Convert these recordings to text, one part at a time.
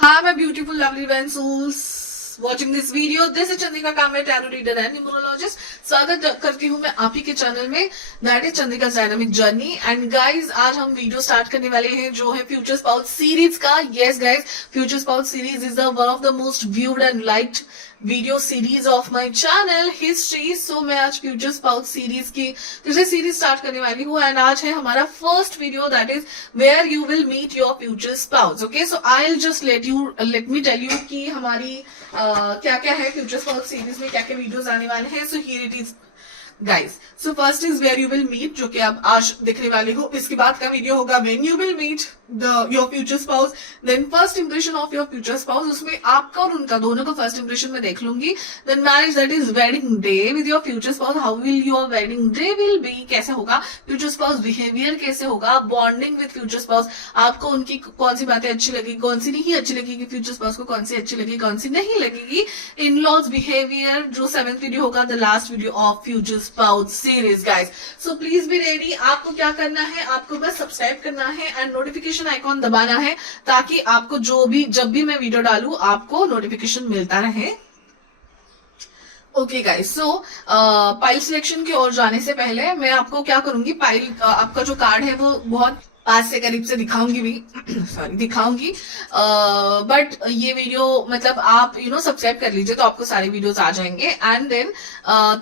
Hi, my beautiful, lovely ones who's watching this video. This is Chandrika Kamre, tarot reader and numerologist. स्वागत करती हूँ मैं आप ही के चैनल में, that is Chandrika dynamic journey. And guys, आज हम वीडियो स्टार्ट करने वाले हैं जो है फ्यूचर स्पाउस सीरीज का. Yes guys, future spouse series is one of the most viewed and liked video series of my channel history. So मैं आज फ्यूचर स्पाउस सीरीज की दूसरी सीरीज स्टार्ट करने वाली हूँ. एंड आज है हमारा first video, that is where you will meet your future spouse. Okay, so I will just let me tell you कि हमारी क्या क्या है फ्यूचर स्पाउस सीरीज में, क्या क्या वीडियोस आने वाले हैं. So here it is guys. So first is where you will meet, जो कि आप आज दिखने वाले हो. इसके बाद का वीडियो होगा when you will meet your future spouse. Then first impression of your future spouse, उसमें आपका और उनका दोनों का फर्स्ट इंप्रेशन में देख लूंगी. Then marriage, that is wedding day with your future spouse. How will your wedding day will be, कैसे होगा फ्यूचर स्पाउस बिहेवियर, कैसे होगा बॉन्डिंग विद फ्यूचर स्पाउस. आपको उनकी कौन सी बातें अच्छी लगी, कौन सी नहीं अच्छी लगेगी, फ्यूचर स्पाउस को कौन सी अच्छी लगी, कौन सी नहीं लगेगी. इन लॉज बिहेवियर, जो 7th वीडियो होगा, the last video of future spouse series guys. So please be ready. आपको क्या करना है, आपको बस सब्सक्राइब करना है एंड नोटिफिकेशन आइकॉन दबाना है, ताकि आपको जब भी मैं वीडियो डालूं आपको नोटिफिकेशन मिलता रहे. ओके गाइस, सो पाइल सिलेक्शन की ओर जाने से पहले मैं आपको क्या करूंगी, पाइल आपका जो कार्ड है वो बहुत पास से करीब से दिखाऊंगी भी सॉरी दिखाऊंगी. बट ये वीडियो मतलब आप सब्सक्राइब कर लीजिए तो आपको सारे वीडियोस आ जाएंगे. एंड देन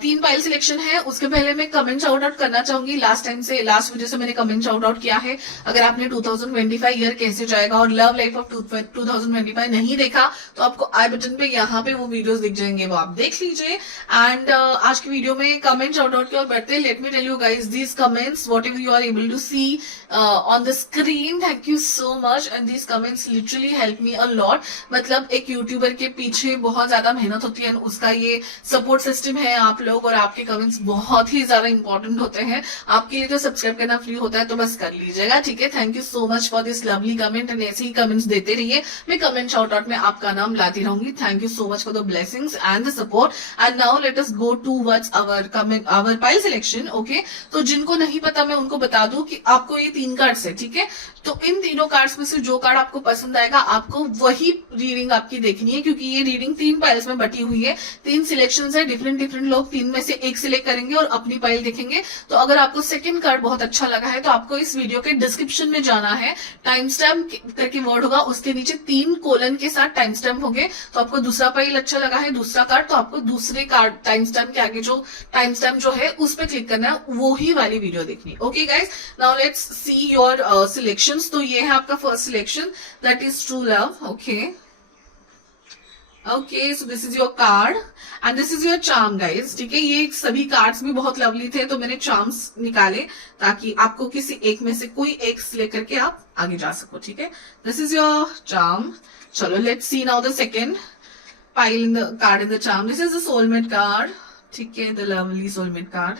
3 फाइल सिलेक्शन है. उसके पहले मैं कमेंट शाउट आउट करना चाहूंगी. लास्ट वीडियो से मैंने कमेंट शाउट आउट किया है. अगर आपने 2025 ईयर कैसे जाएगा और लव लाइफ ऑफ 2025 नहीं देखा तो आपको आई बटन पे यहाँ पे वो वीडियोस दिख जाएंगे, वो आप देख लीजिए. एंड आज की वीडियो में कमेंट शाउट आउट की ओर बढ़ते हैं. Let me tell you guys, these comments whatever you are able to see on the screen, thank you so much, and these comments literally help me a lot. मतलब एक YouTuber के पीछे बहुत ज्यादा मेहनत होती है, उसका ये सपोर्ट सिस्टम है आप लोग, और आपके कमेंट्स बहुत ही ज्यादा इंपॉर्टेंट होते हैं. आपके लिए तो सब्सक्राइब करना फ्री होता है, तो बस कर लीजिएगा, ठीक है. Thank you so much for this lovely comment, and ऐसे ही कमेंट्स देते रहिए. मैं कमेंट शाउट आउट में आपका नाम लाती रहूंगी. Thank you so much for the blessings and the support. And now let us go towards our pile selection. Okay, तो जिनको नहीं पता मैं उनको बता दूं कि आपको ये 3 कार्ड्स है, ठीक है. तो इन तीनों कार्ड्स में से जो कार्ड आपको पसंद आएगा आपको वही रीडिंग आपकी देखनी है, क्योंकि ये रीडिंग 3 पाइल्स में बटी हुई है. 3 सिलेक्शंस है, डिफरेंट लोग 3 में से एक सिलेक्ट करेंगे और अपनी पाइल देखेंगे. तो अगर आपको सेकंड कार्ड बहुत अच्छा लगा है तो आपको इस वीडियो के डिस्क्रिप्शन में जाना है. टाइम स्टैम्प करके वर्ड होगा, उसके नीचे 3 कोलन के साथ टाइम स्टैम्प होंगे. तो आपको दूसरा पाइल अच्छा लगा है, दूसरा कार्ड, तो आपको दूसरे कार्ड टाइम स्टैम्प के आगे जो टाइम स्टैम्प जो है उस पर क्लिक करना है, वो ही वाली वीडियो देखनी. Okay guys, now let's see your selections. तो ये है आपका first selection, that is true love. Okay, so this is your card and this is your charm guys, ठीक है. ये सभी कार्ड्स भी बहुत लवली थे, तो मैंने चार्म्स निकाले ताकि आपको किसी एक में से कोई एक सिलेक्ट करके आप आगे जा सको, ठीक है. This is your charm. चलो let's see now the second pile in the card in the charm. This is the soulmate card, ठीक है, the lovely soulmate card.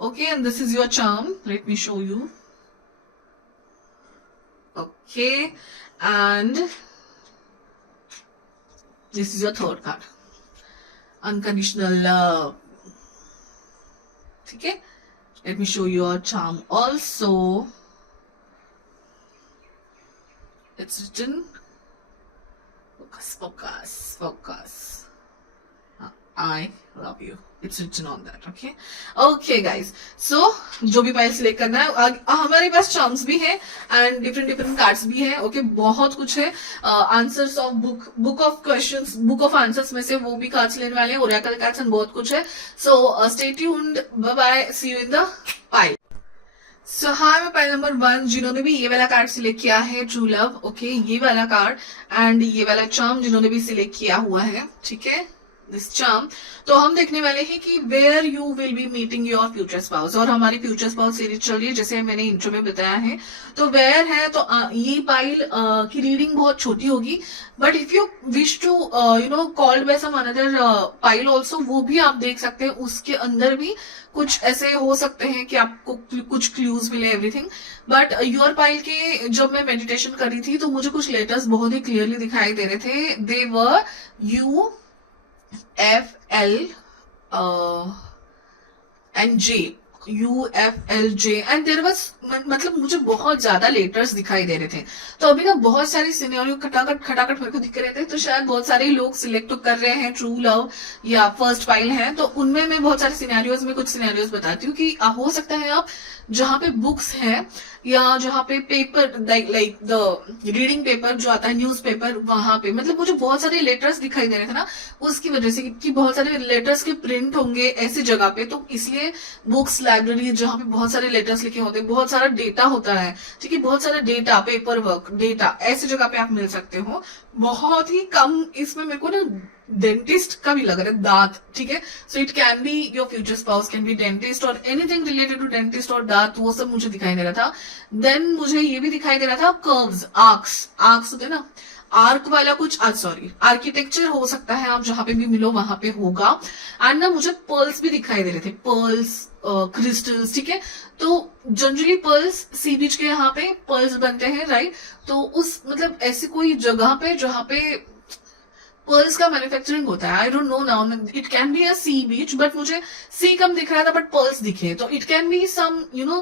Okay, and this is your charm. Let me show you. Okay, and this is your third card, unconditional love. ठीक है, let me show you your charm also. It's written focus. I love you. It's written on that. Okay guys, so जो भी pile select करना है, हमारे पास charms भी है and different cards भी है. ओके, बहुत कुछ है. Answers of book of questions, book of answers में से वो भी कार्ड्स लेने वाले हैं, ओरेकल कार्ड्स एंड बहुत कुछ है. So stay tuned, bye bye, see you in the pile. So हाँ, मैं पाइल नंबर 1, जिन्होंने भी ये वाला कार्ड सिलेक्ट किया है, ट्रू लव. ओके, ये वाला कार्ड एंड ये वाला चार्म जिन्होंने भी सिलेक्ट किया हुआ है, ठीक है, दिस चार्म. तो हम देखने वाले हैं कि where you will be meeting your future spouse, और हमारी फ्यूचर स्पाउस सीरीज चल रही है जैसे मैंने इंट्रो में बताया है. तो वेयर है, तो ये पाइल की रीडिंग बहुत छोटी होगी, but if you wish to called by some another pile also, वो भी आप देख सकते हैं. उसके अंदर भी कुछ ऐसे हो सकते हैं कि आपको कुछ क्लूज मिले, एवरीथिंग. बट योर पाइल के जब मैं मेडिटेशन कर रही थी तो मुझे कुछ लेटर्स बहुत ही क्लियरली दिखाई दे रहे थे. They were UFL and J. UFLJ and there was, मतलब मुझे बहुत ज्यादा लेटर्स दिखाई दे रहे थे। तो अभी ना बहुत सारे सिनेरियो खटाखट खटाखट मेरे को दिख रहे थे, तो शायद बहुत सारे लोग सिलेक्ट तो कर रहे हैं ट्रू लव या फर्स्ट फाइल है, तो उनमें मैं बहुत सारे सिनेरियोज में कुछ सिनेरियोज बताती हूँ कि हो सकता है आप जहाँ पे बुक्स है या जहाँ पे paper like the reading paper जो आता है न्यूज पेपर, वहां पे मतलब मुझे बहुत सारे लेटर्स दिखाई दे रहे थे ना, उसकी वजह से कि बहुत सारे लेटर्स के प्रिंट होंगे ऐसी जगह पे, तो इसलिए बुक्स लाइब्रेरी जहाँ पे बहुत सारे लेटर्स लिखे होते हैं, बहुत सारा डेटा होता है, ठीक है, बहुत सारा डेटा, पेपर वर्क, डेटा, ऐसी जगह पे आप मिल सकते हो। बहुत ही कम इसमें मेरे को ना डेंटिस्ट का भी लग रहा है, दांत, ठीक है, so it can be your future spouse, can be dentist और एनीथिंग रिलेटेड टू डेंटिस्ट और दांत, वो सब मुझे दिखाई दे रहा था। देन मुझे ये भी दिखाई दे रहा था कर्व्स, आर्क्स, आर्क्स होते ना, आर्क वाला कुछ, सॉरी आर्किटेक्चर हो सकता है, आप जहां पे भी मिलो वहां पे होगा। एंड ना मुझे पर्ल्स भी दिखाई दे रहे थे, पर्ल्स, क्रिस्टल्स, ठीक है, तो जनरली पर्ल्स सी बीच के यहाँ पे पर्ल्स बनते हैं, राइट, तो उस मतलब ऐसी कोई जगह पे जहां पे पर्ल्स का मैन्युफैक्चरिंग होता है, I don't know now, it can be a sea beach, but मुझे सी कम दिख रहा था बट पर्ल्स दिखे, तो it can be some you know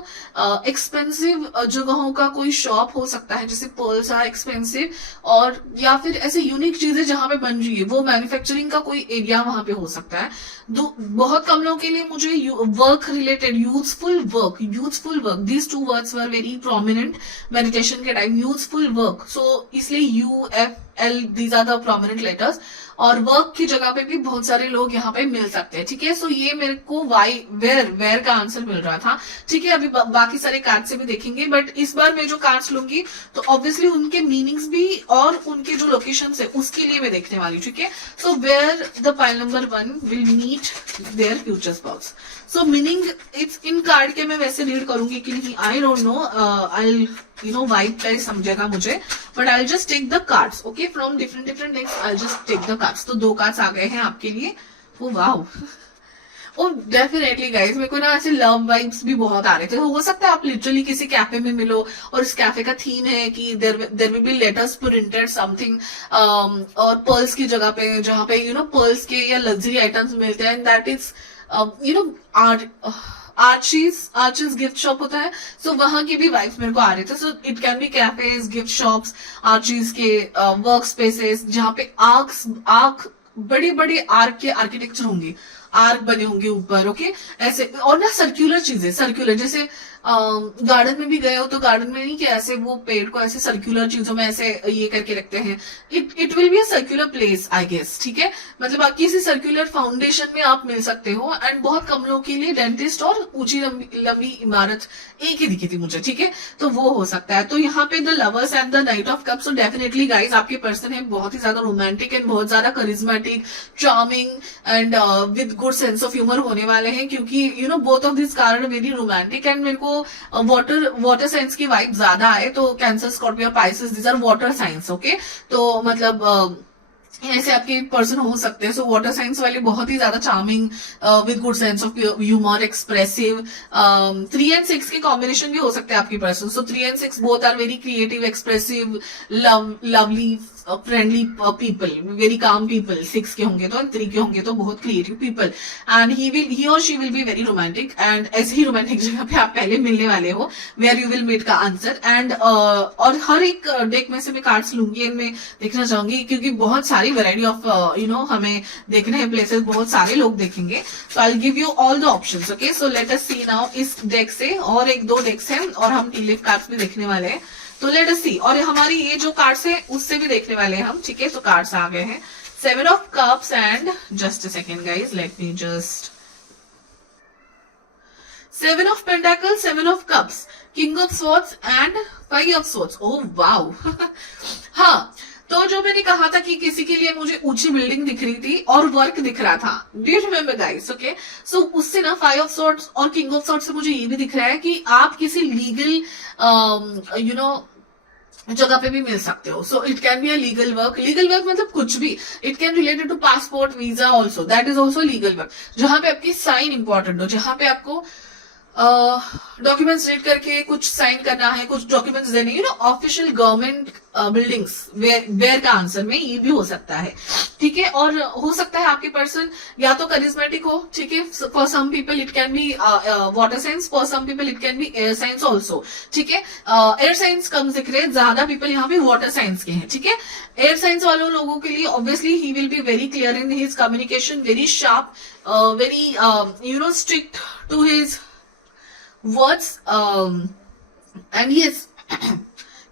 expensive जगहों का कोई शॉप हो सकता है जैसे पर्ल्स आर एक्सपेंसिव, और या फिर ऐसे यूनिक चीजें जहां पे बन रही है वो मैन्युफैक्चरिंग का कोई एरिया वहां पे हो सकता है। बहुत कम लोगों के लिए मुझे work related, useful work, these two words were very prominent meditation के टाइम, यूजफुल वर्क, सो इसलिए UFL, these are the prominent letters, और वर्क की जगह पे भी बहुत सारे लोग यहाँ पे मिल सकते हैं, ठीक है, सो ये मेरे को वेयर का आंसर मिल रहा था, ठीक है। अभी बाकी सारे कार्ड से भी देखेंगे, बट इस बार मैं जो कार्ड्स लूंगी तो ऑब्वियसली उनके मीनिंग्स भी और उनके जो लोकेशन है उसके लिए मैं देखने वाली हूँ, ठीक है। So where the pile number 1 will meet their future spouse, so meaning it's in card के मैं वैसे रीड करूंगी कि नहीं, I don't know, I vibe पे समझेगा मुझे, but I just take the cards, okay, from different decks, I just take the cards. तो 2 कार्ड्स आ गए हैं आपके लिए, oh wow, oh definitely guys, मेरे को ना ऐसे लव वाइब्स भी बहुत आ रहे थे। हो सकता है आप लिटरली किसी कैफे में मिलो और इस कैफे का थीम है कि there will be letters printed something, और पर्ल्स की जगह पे जहाँ पे पर्ल्स के या लग्जरी आइटम्स मिलते हैं, that is Archies gift shop होता है, सो वहां की भी वाइब्स मेरे को आ रहे थे। So it can be cafes, gift shops, Archies के वर्क स्पेसेस जहाँ पे आर्क बड़ी बड़ी आर्क के आर्किटेक्चर होंगे, आर्क बने होंगे ऊपर, ओके, ऐसे, और ना सर्क्यूलर चीजें, सर्क्यूलर जैसे गार्डन में भी गए हो तो गार्डन में नहीं कि ऐसे वो पेड़ को ऐसे सर्क्यूलर चीजों में ऐसे ये करके रखते हैं, it will be a circular place I guess, ठीक है, मतलब आप किसी सर्क्यूलर फाउंडेशन में आप मिल सकते हो। एंड बहुत कम लोगों के लिए डेंटिस्ट और ऊंची लंबी इमारत एक ही दिखी थी मुझे, ठीक है, तो वो हो सकता है। तो यहाँ पे the lovers and the knight of cups, तो डेफिनेटली गाइज आपके पर्सन है बहुत ही ज्यादा रोमांटिक एंड बहुत ज्यादा charismatic, charming and with good sense of humour होने वाले हैं, क्योंकि both of this card very romantic and मेरे को वाटर साइंस की वाइब ज्यादा है, तो cancer, Scorpio, Pisces, these are water signs, okay, तो मतलब ऐसे आपके पर्सन हो सकते हैं। सो वाटर साइंस वाले बहुत ही ज्यादा charming, with good sense of humour, expressive, 3 and 6 के कॉम्बिनेशन भी हो सकते हैं आपकी person. So 3 and 6 both are very creative, expressive, lovely, friendly people, very calm people. 6 के होंगे तो, 3 के होंगे तो बहुत क्रिएटिव पीपल, एंड ही और she will be very romantic, and ऐसे ही रोमांटिक जगह पे आप पहले मिलने वाले हो, वेयर यू विल मीट का आंसर। एंड और हर एक डेक में से मैं कार्ड्स लूंगी एंड मैं देखना चाहूंगी, क्योंकि बहुत सारी वैरायटी ऑफ हमें देखने हैं प्लेसेस, बहुत सारे लोग देखेंगे, so I give you all the options, okay. So let us see now इस डेक से, और 1-2 डेक्स हैं और हम टी लीफ कार्ड्स भी देखने वाले हैं, तो लेट अस सी। और हमारी ये जो कार्ड्स है उससे भी देखने वाले हैं हम, ठीक है। तो कार्ड्स आ गए हैं 7 of Cups and just a second guys, let me just, 7 of Pentacles, 7 of Cups, King of Swords and 5 of Swords, oh wow. हाँ, तो जो मैंने कहा था कि किसी के लिए मुझे ऊंची बिल्डिंग दिख रही थी और वर्क दिख रहा था, do you remember guys, okay, so उससे ना 5 of Swords और King of Swords से मुझे ये भी दिख रहा है कि आप किसी लीगल जगह पे भी मिल सकते हो। So it can be a legal work मतलब कुछ भी, it can related to passport, visa also, that is also legal work, जहां पे आपकी साइन इंपॉर्टेंट हो, जहां पे आपको डॉक्यूमेंट्स रीड करके कुछ साइन करना है, कुछ डॉक्यूमेंट्स देने, ऑफिशियल गवर्नमेंट बिल्डिंग्स, वेयर का आंसर में ये भी हो सकता है, ठीक है। और हो सकता है आपके पर्सन या तो करिज्मेटिक हो, ठीक है, for some people it can be water signs, for some people it can be air signs also, ठीक है। एयर साइंस कम दिख रहे, ज्यादा पीपल यहाँ पे वाटर साइंस के हैं, ठीक है। एयर साइंस वालों लोगों के लिए obviously he will be very clear in his communication, very sharp, very strict to his words, and yes,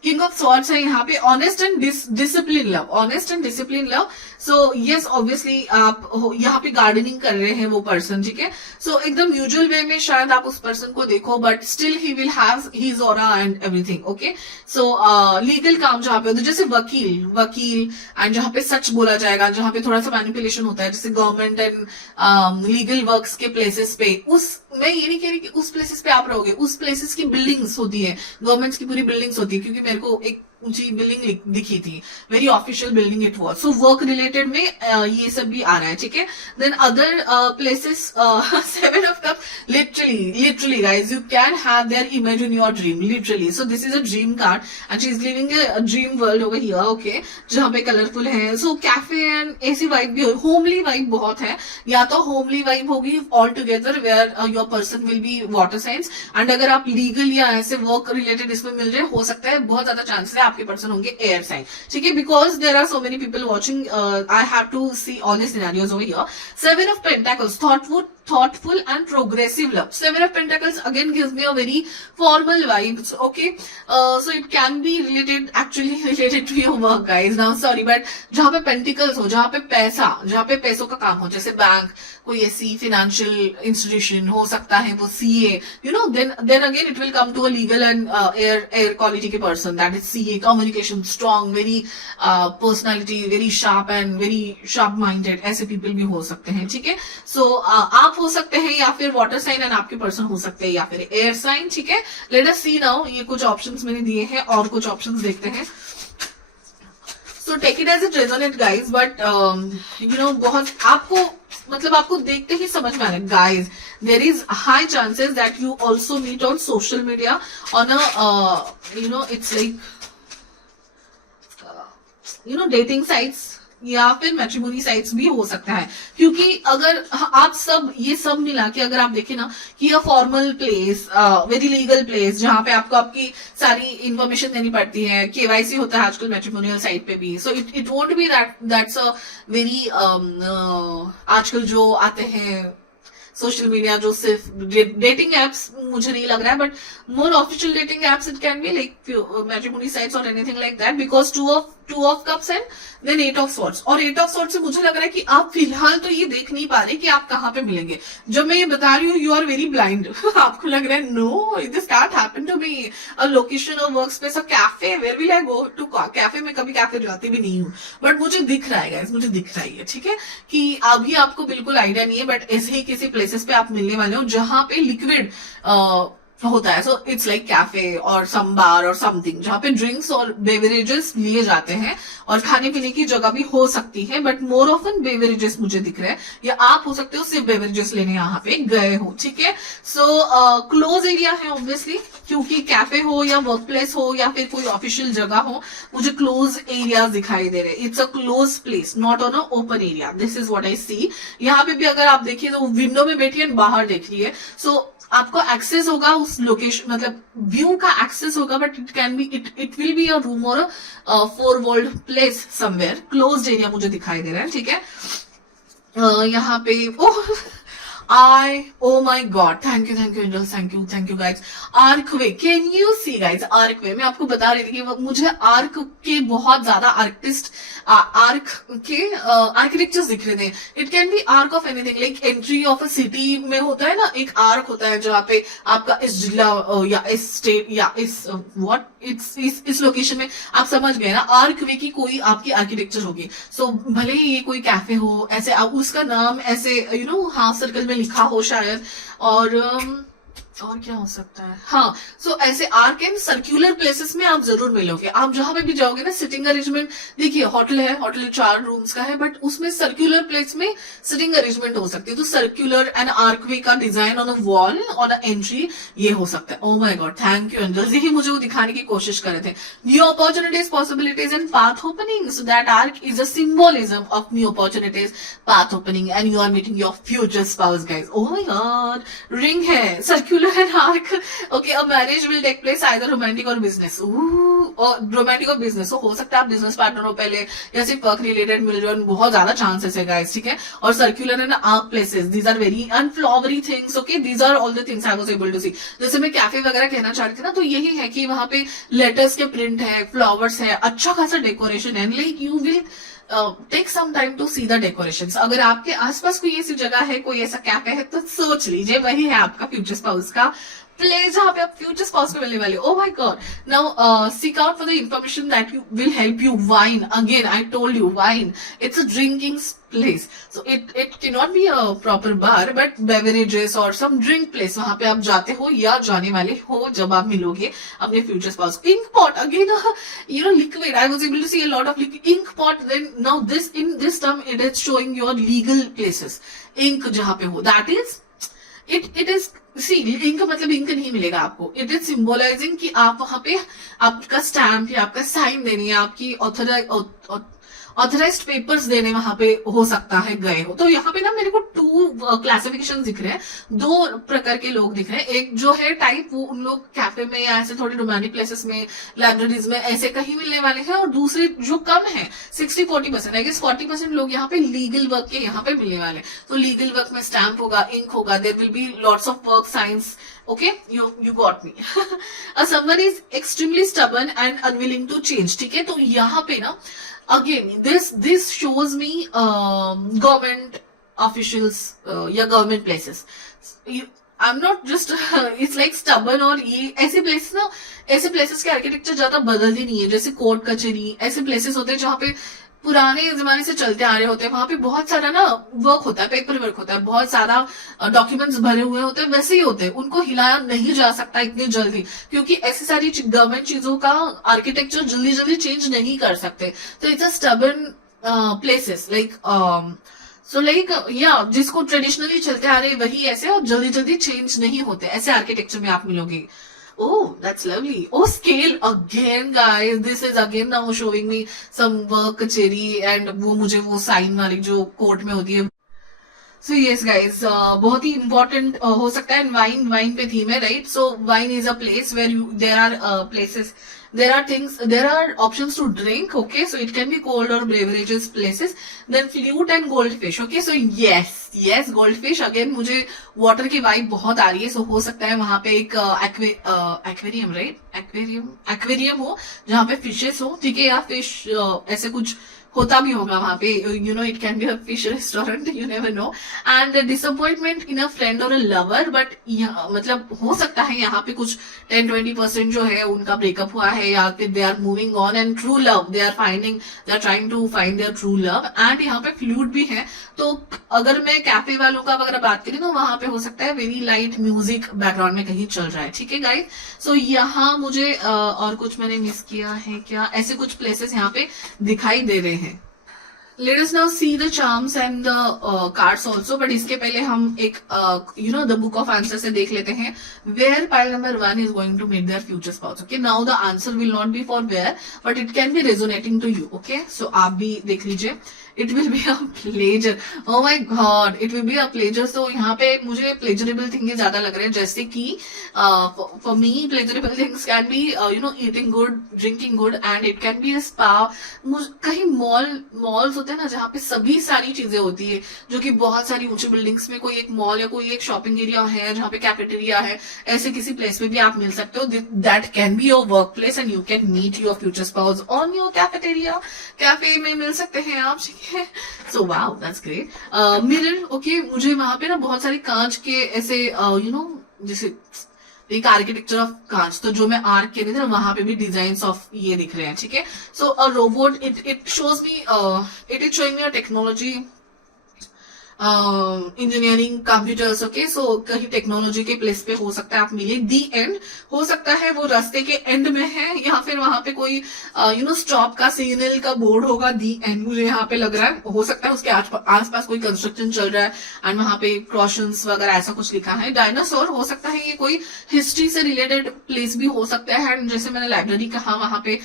king of swords है यहाँ पे, honest and discipline love, honest and discipline love. So yes obviously आप यहाँ पे gardening कर रहे हैं वो पर्सन, ठीक है। सो एकदम यूजुअल वे में शायद आप उस पर्सन को देखो, but still he will have his aura and everything, okay. So legal काम जहाँ पे होता है, जैसे वकील एंड जहाँ पे सच बोला जाएगा, जहाँ पे थोड़ा सा मैनिपुलेशन होता है, जैसे गवर्नमेंट एंड लीगल वर्क्स के प्लेसेस पे, मैं ये नहीं कह रही कि उस प्लेसेस पे आप रहोगे, उस प्लेसेस की बिल्डिंग्स होती है, गवर्नमेंट की पूरी बिल्डिंग्स होती है, क्योंकि मेरे को एक ऊंची बिल्डिंग दिखी थी, very official building it was. So work related में ये सब भी आ रहा है, ठीक है। Then other places, 7 of Cups, literally guys, you can have their image in your dream, literally. So this is a dream card and she is living a dream world over here, okay, जहाँ पे colourful है। So cafe and ऐसी vibe भी, homely vibe बहुत है, या तो homely vibe होगी all together where your person will be water signs, and अगर आप लीगल या ऐसे वर्क रिलेटेड इसमें मिल रहे, हो सकता है बहुत ज्यादा चांसेस है आपके पर्सन होंगे एयर साइन, ठीक है, because there are so many people watching, I have to see all the scenarios over here. 7 of Pentacles, thoughtful and progressive love. 7 of Pentacles again gives me a very formal vibes, okay. So it can be related to your work, guys. Now sorry, but जहाँ पे pentacles हो, जहाँ पे पैसों का काम हो, जैसे बैंक, कोई ऐसी फाइनेंशियल इंस्टीट्यूशन हो सकता है, वो CA, then again it will come to a legal and air quality के person, that is CA, communication strong, very personality, very sharp and very sharp minded, ऐसे people भी हो सकते हैं, ठीक है। So आप हो सकते हैं, या फिर वाटर साइन एंड आपके पर्सन हो सकते हैं, या फिर एयर साइन, ठीक है। लेट अस सी नाउ, ये कुछ ऑप्शंस मैंने दिए हैं और कुछ ऑप्शंस देखते हैं। So take it as it resonate guys, but बहुत आपको देखते ही समझ में आ रहा है guys, there is high chances that you also meet on social media on a it's like dating sites या फिर मैट्रिमोनी साइट्स भी हो सकता है, क्योंकि अगर आप ये सब मिला के अगर आप देखें ना कि a formal place, very legal place, जहां पे आपको आपकी सारी इंफॉर्मेशन देनी पड़ती है, KYC होता है आजकल मैट्रिमोनियल साइट पे भी, सो it won't be that's a very आजकल जो आते हैं सोशल मीडिया, जो सिर्फ डेटिंग एप्स, मुझे नहीं लग रहा है, but more official dating apps it can be like matrimony sites और anything like that, because 2 of Cups and then 8 of Swords, और 8 of Swords से मुझे लग रहा है कि आप फिलहाल तो ये देख नहीं पा रहे कि आप कहाँ पे मिलेंगे। जब मैं ये बता रही हूँ, यू आर वेरी ब्लाइंड, आपको लग रहा है no this can't happen to me, a location, a work space, a cafe, where will I go to cafe, में कभी कैफे जाती भी नहीं हूँ, बट मुझे दिख रहा है गाइस, मुझे दिख रहा है, ठीक है, कि अभी आपको बिल्कुल आइडिया नहीं है, बट ऐसे ही किसी प्लेसेस पे आप मिलने वाले हो जहां पे लिक्विड होता है। सो इट्स लाइक कैफे और सम बार और समथिंग, जहाँ पे ड्रिंक्स और बेवरेजेस लिए जाते हैं, और खाने पीने की जगह भी हो सकती है, बट मोर ऑफन बेवरेजेस मुझे दिख रहे हैं, या आप हो सकते हो सिर्फ बेवरेजेस लेने यहाँ पे गए हो, ठीक है। सो क्लोज एरिया है ऑब्वियसली, क्योंकि कैफे हो या वर्क प्लेस हो या फिर कोई ऑफिशियल जगह हो, मुझे क्लोज एरियाज दिखाई दे रहे हैं। It's a close place, not on a open area, this is what I see. यहाँ पे भी अगर आप देखिए तो विंडो में बैठिए, बाहर देखिए, सो आपको एक्सेस होगा उस लोकेशन, मतलब व्यू का एक्सेस होगा, but it can B it will be a room और अ 4 walled place somewhere, closed area मुझे दिखाई दे रहा है, ठीक है। यहाँ पे oh my god, thank you angels, thank you guys. Archway, can you see guys, Archway, मैं आपको बता रही थी कि मुझे आर्क के बहुत ज्यादा आर्क के आर्किटेक्चर्स दिख रहे थे। It can B arc of anything, like entry of a city में होता है ना, एक आर्क होता है जहाँ पे आपका इस जिला या इस स्टेट या इस लोकेशन में, आप समझ गए ना, आर्क वे की कोई आपकी आर्किटेक्चर होगी। सो भले ही ये कोई कैफे हो, ऐसे उसका नाम ऐसे हाफ सर्कल में लिखा हो शायद, और और क्या हो सकता है, हाँ, सो ऐसे आर्क एंड सर्क्यूलर प्लेसेस में आप जरूर मिलोगे। आप जहां पे भी जाओगे ना, सिटिंग अरेंजमेंट, देखिए होटल है, होटल 4 रूम्स का है, बट उसमें सर्क्यूलर प्लेस में सिटिंग अरेंजमेंट हो सकती है। तो सर्क्यूलर एंड आर्क वे का design on a wall, on a entry, ये हो सकता है। Oh my god, thank you Anjal, यही मुझे वो दिखाने की कोशिश कर रहे थे। New opportunities, possibilities and path opening, so that arch is a symbolism of new opportunities, path opening, and you are meeting your future spouse guys. Oh my god, ring है, circular and arc. Okay, a marriage will take place either romantic or business. और romantic और business, हो सकता है आप business partner हो पहले, या सिर्फ वर्क रिलेटेड मिल जाए, बहुत ज्यादा चांसेस है गाइस, ठीक है। और circular and arch places, these are very unflowery things, okay, these are all the things I was able to see. जैसे मैं कैफे वगैरह कहना चाह रही थी ना, तो यही है कि वहां पे लेटर्स के प्रिंट है, फ्लावर्स है, अच्छा खासा डेकोरेशन है, like you will take some time to see the decorations. अगर आपके आसपास कोई ऐसी जगह है, कोई ऐसा कैफे है, तो सोच लीजिए वही है आपका फ्यूचर स्पाउस का प्लेस, जहां पे आप फ्यूचर स्पाउस को मिलने वाले। ओ my God, now seek out for the information that you will help you. Wine, again I told you, wine it's a drinking place, so it can not be a proper bar, but beverages और सम drink place, वहां पे आप जाते हो या जाने वाले हो जब आप मिलोगे अपने future spouse. Ink pot, again you know, liquid, I was able to see a lot of liquid ink pot. Then now this, in this term, it is showing your legal places. Ink जहां पे हो, that is it is, see, ink मतलब ink नहीं मिलेगा आपको, it is symbolising कि आप वहां पे आपका स्टैम्प या आपका साइन देनी है, आपकी ऑथराइज्ड पेपर्स देने वहां पे हो सकता है गए हो। तो यहाँ पे ना मेरे को 2 क्लासिफिकेशन दिख रहे हैं, 2 प्रकार के लोग दिख रहे हैं। एक जो है टाइप, वो उन लोग कैफे में या ऐसे थोड़ी रोमांटिक प्लेसेस में, लाइब्रेरीज में ऐसे कहीं मिलने वाले हैं, और दूसरे जो कम है 60-40%, आई गेस 40% लोग यहाँ पे लीगल वर्क के यहाँ पे मिलने वाले। तो लीगल वर्क में स्टैम्प होगा, इंक होगा, there will be lots of work signs, okay, you got me. Someone is extremely stubborn and unwilling to change, ठीक है। तो यहाँ पे ना again this shows me government officials या government places. I'm not just it's like stubborn, और ये ऐसे प्लेसेस ना, ऐसे प्लेसेस के आर्किटेक्चर ज्यादा बदलते नहीं है। जैसे कोर्ट कचहरी, ऐसे प्लेसेस होते हैं जहाँ पे पुराने जमाने से चलते आ रहे होते हैं, वहां पे बहुत सारा ना वर्क होता है, पेपर वर्क होता है, बहुत सारा डॉक्यूमेंट्स भरे हुए होते हैं, वैसे ही होते हैं, उनको हिलाया नहीं जा सकता इतनी जल्दी, क्योंकि ऐसी सारी गवर्नमेंट चीजों का आर्किटेक्चर जल्दी जल्दी चेंज नहीं कर सकते। तो it's a stubborn places, like so like या जिसको ट्रेडिशनली चलते आ रहे वही ऐसे, और जल्दी जल्दी चेंज नहीं होते, ऐसे आर्किटेक्चर में आप मिलोगे। Oh, that's lovely. Oh, scale again, guys. This is again now showing me some work कचेरी, and वो मुझे वो साइन वाली जो कोर्ट में होती है। सो यस गाइज, बहुत ही इंपॉर्टेंट हो सकता है। वाइन पे थीम है, right. So wine is a place where you, there are places, there are things, there are options to drink, okay, so it can be cold or beverages places. Then flute and goldfish, okay, so yes goldfish, again मुझे water की vibe बहुत आ रही है, so हो सकता है वहां पे एक एक्वेरियम, राइट, एक्वेरियम हो जहाँ पे फिशेस हो, ठीक है, या फिश ऐसे कुछ होता भी होगा वहां पे, you know, it can be a fish restaurant, you never know. And disappointment in a friend और अ लवर, बट मतलब हो सकता है यहाँ पे कुछ 10-20% जो है उनका ब्रेकअप हुआ है, या फिर they are moving on, and true love they are trying to find their true love. And यहाँ पे फ्लूट भी है, तो अगर मैं कैफे वालों का अगर बात करें तो वहां पे हो सकता है वेरी लाइट म्यूजिक बैकग्राउंड में कहीं चल रहा है, ठीक है गाइस। सो यहाँ मुझे और कुछ मैंने मिस किया है क्या, ऐसे कुछ प्लेसेस यहाँ पे दिखाई दे रहे हैं। Let us now see the charms and the cards also, but इसके पहले हम एक the book of answers से देख लेते हैं where pile number 1 is going to meet their future spouse. Okay, now the answer will not be for where, but it can be resonating to you. Okay, so आप भी देख लीजिए। It will be a pleasure. Oh my God, it will be a pleasure. So यहाँ पे मुझे pleasurable things ज्यादा लग रहे हैं, जैसे कि for me pleasurable things can be eating good, drinking good, and it can be a spa. कहीं मॉल्स होते हैं ना जहाँ पे सभी सारी चीजें होती है, जो कि बहुत सारी ऊंची बिल्डिंग्स में कोई एक मॉल या कोई एक शॉपिंग एरिया है जहाँ पे कैफेटेरिया है, ऐसे किसी प्लेस में भी आप मिल सकते हो। That can be your work place, and you can meet your future spouse on your cafeteria, cafe में मिल सकते हैं आप, ठीक है। So wow, that's great. Mirror, okay, मुझे वहां पे ना बहुत सारे कांच के ऐसे जैसे एक आर्किटेक्चर ऑफ कांच, तो जो मैं आर्क कह रही थी ना, वहां पे भी डिजाइन ऑफ ये दिख रहे हैं, ठीक है। So a robot, it shows me, it is showing me a technology engineering, computers, okay, so कहीं टेक्नोलॉजी के प्लेस पे हो सकता है आप मिले। दी एंड हो सकता है वो रास्ते के एंड में है, या फिर वहां पे कोई स्टॉप का सिग्नल का बोर्ड होगा। दी एंड मुझे यहाँ पे लग रहा है, हो सकता है उसके आसपास कोई कंस्ट्रक्शन चल रहा है एंड वहां पे क्रॉशंस वगैरह ऐसा कुछ लिखा है। डायनासोर हो सकता है ये कोई हिस्ट्री से रिलेटेड प्लेस भी हो सकता है, एंड जैसे मैंने लाइब्रेरी कहा वहां पे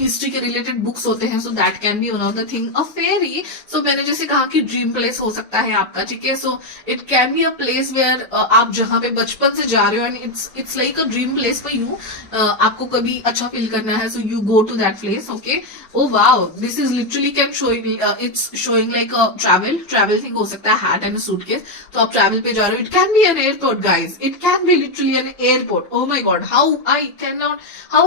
हिस्ट्री के रिलेटेड बुक्स होते हैं, so that can be one of the thing. A ferry, so मैंने जैसे कहा कि ड्रीम प्लेस हो सकता है आपका, ठीक है। So it can be a place where आप जहां पे बचपन से जा रहे हो and it's like a dream place for you. आपको कभी अच्छा फील करना है, so you go to that place, okay. Oh wow, this is literally can showing, it's showing like a travel thing हो सकता है, हैट एंड सूटकेस। तो आप ट्रैवल पे जा रहे हो, it can be an airport guys, it can be literally an airport. Oh my god, how I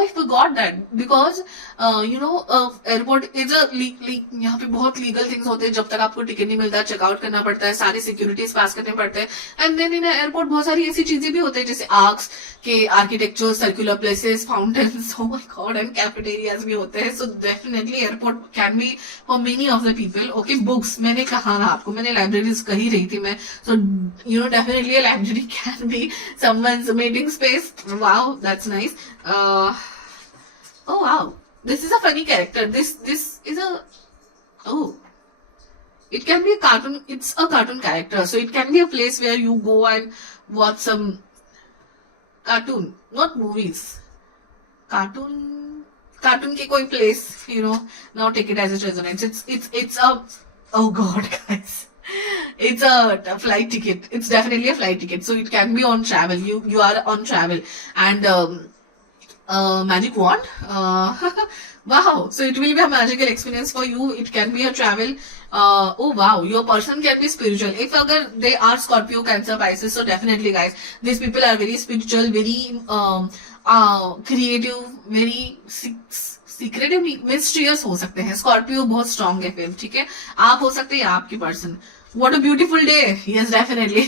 forgot that, because airport is a यहाँ पे बहुत लीगल थिंग्स होते हैं। जब तक आपको टिकट नहीं मिलता, चेकआउट करना पड़ता है, सारी सिक्योरिटीज पास करने पड़ते हैं। एंड देन इन एयरपोर्ट बहुत सारी ऐसी चीजें भी होती है जैसे आर्क्स के architecture, circular places, fountains, O my God, and cafeterias भी होते हैं। So definitely airport can be for many of the people, okay. Books, मैंने कहा ना आपको, मैंने लाइब्रेरीज कही रही थी मैं, so definitely library can be someone's meeting space. Wow, that's nice. Oh wow, this is a funny character. This is a, oh, it can be a cartoon. It's a cartoon character, so it can be a place where you go and watch some cartoon, not movies. Cartoon की कोई place, now take it as a resonance. It's a, oh god guys, it's a flight ticket. It's definitely a flight ticket, so it can be on travel. You are on travel, and magic wand. Wow, so it will be a magical experience for you. It can be a travel. Oh wow, your person can be spiritual. If agar they are Scorpio, Cancer, Pisces, so definitely guys, these people are very spiritual, very creative, very secretive, mysterious हो सकते हैं। Scorpio बहुत strong है फिर, ठीक है। आप हो सकते हैं, आपकी person. What a beautiful day. Yes, definitely.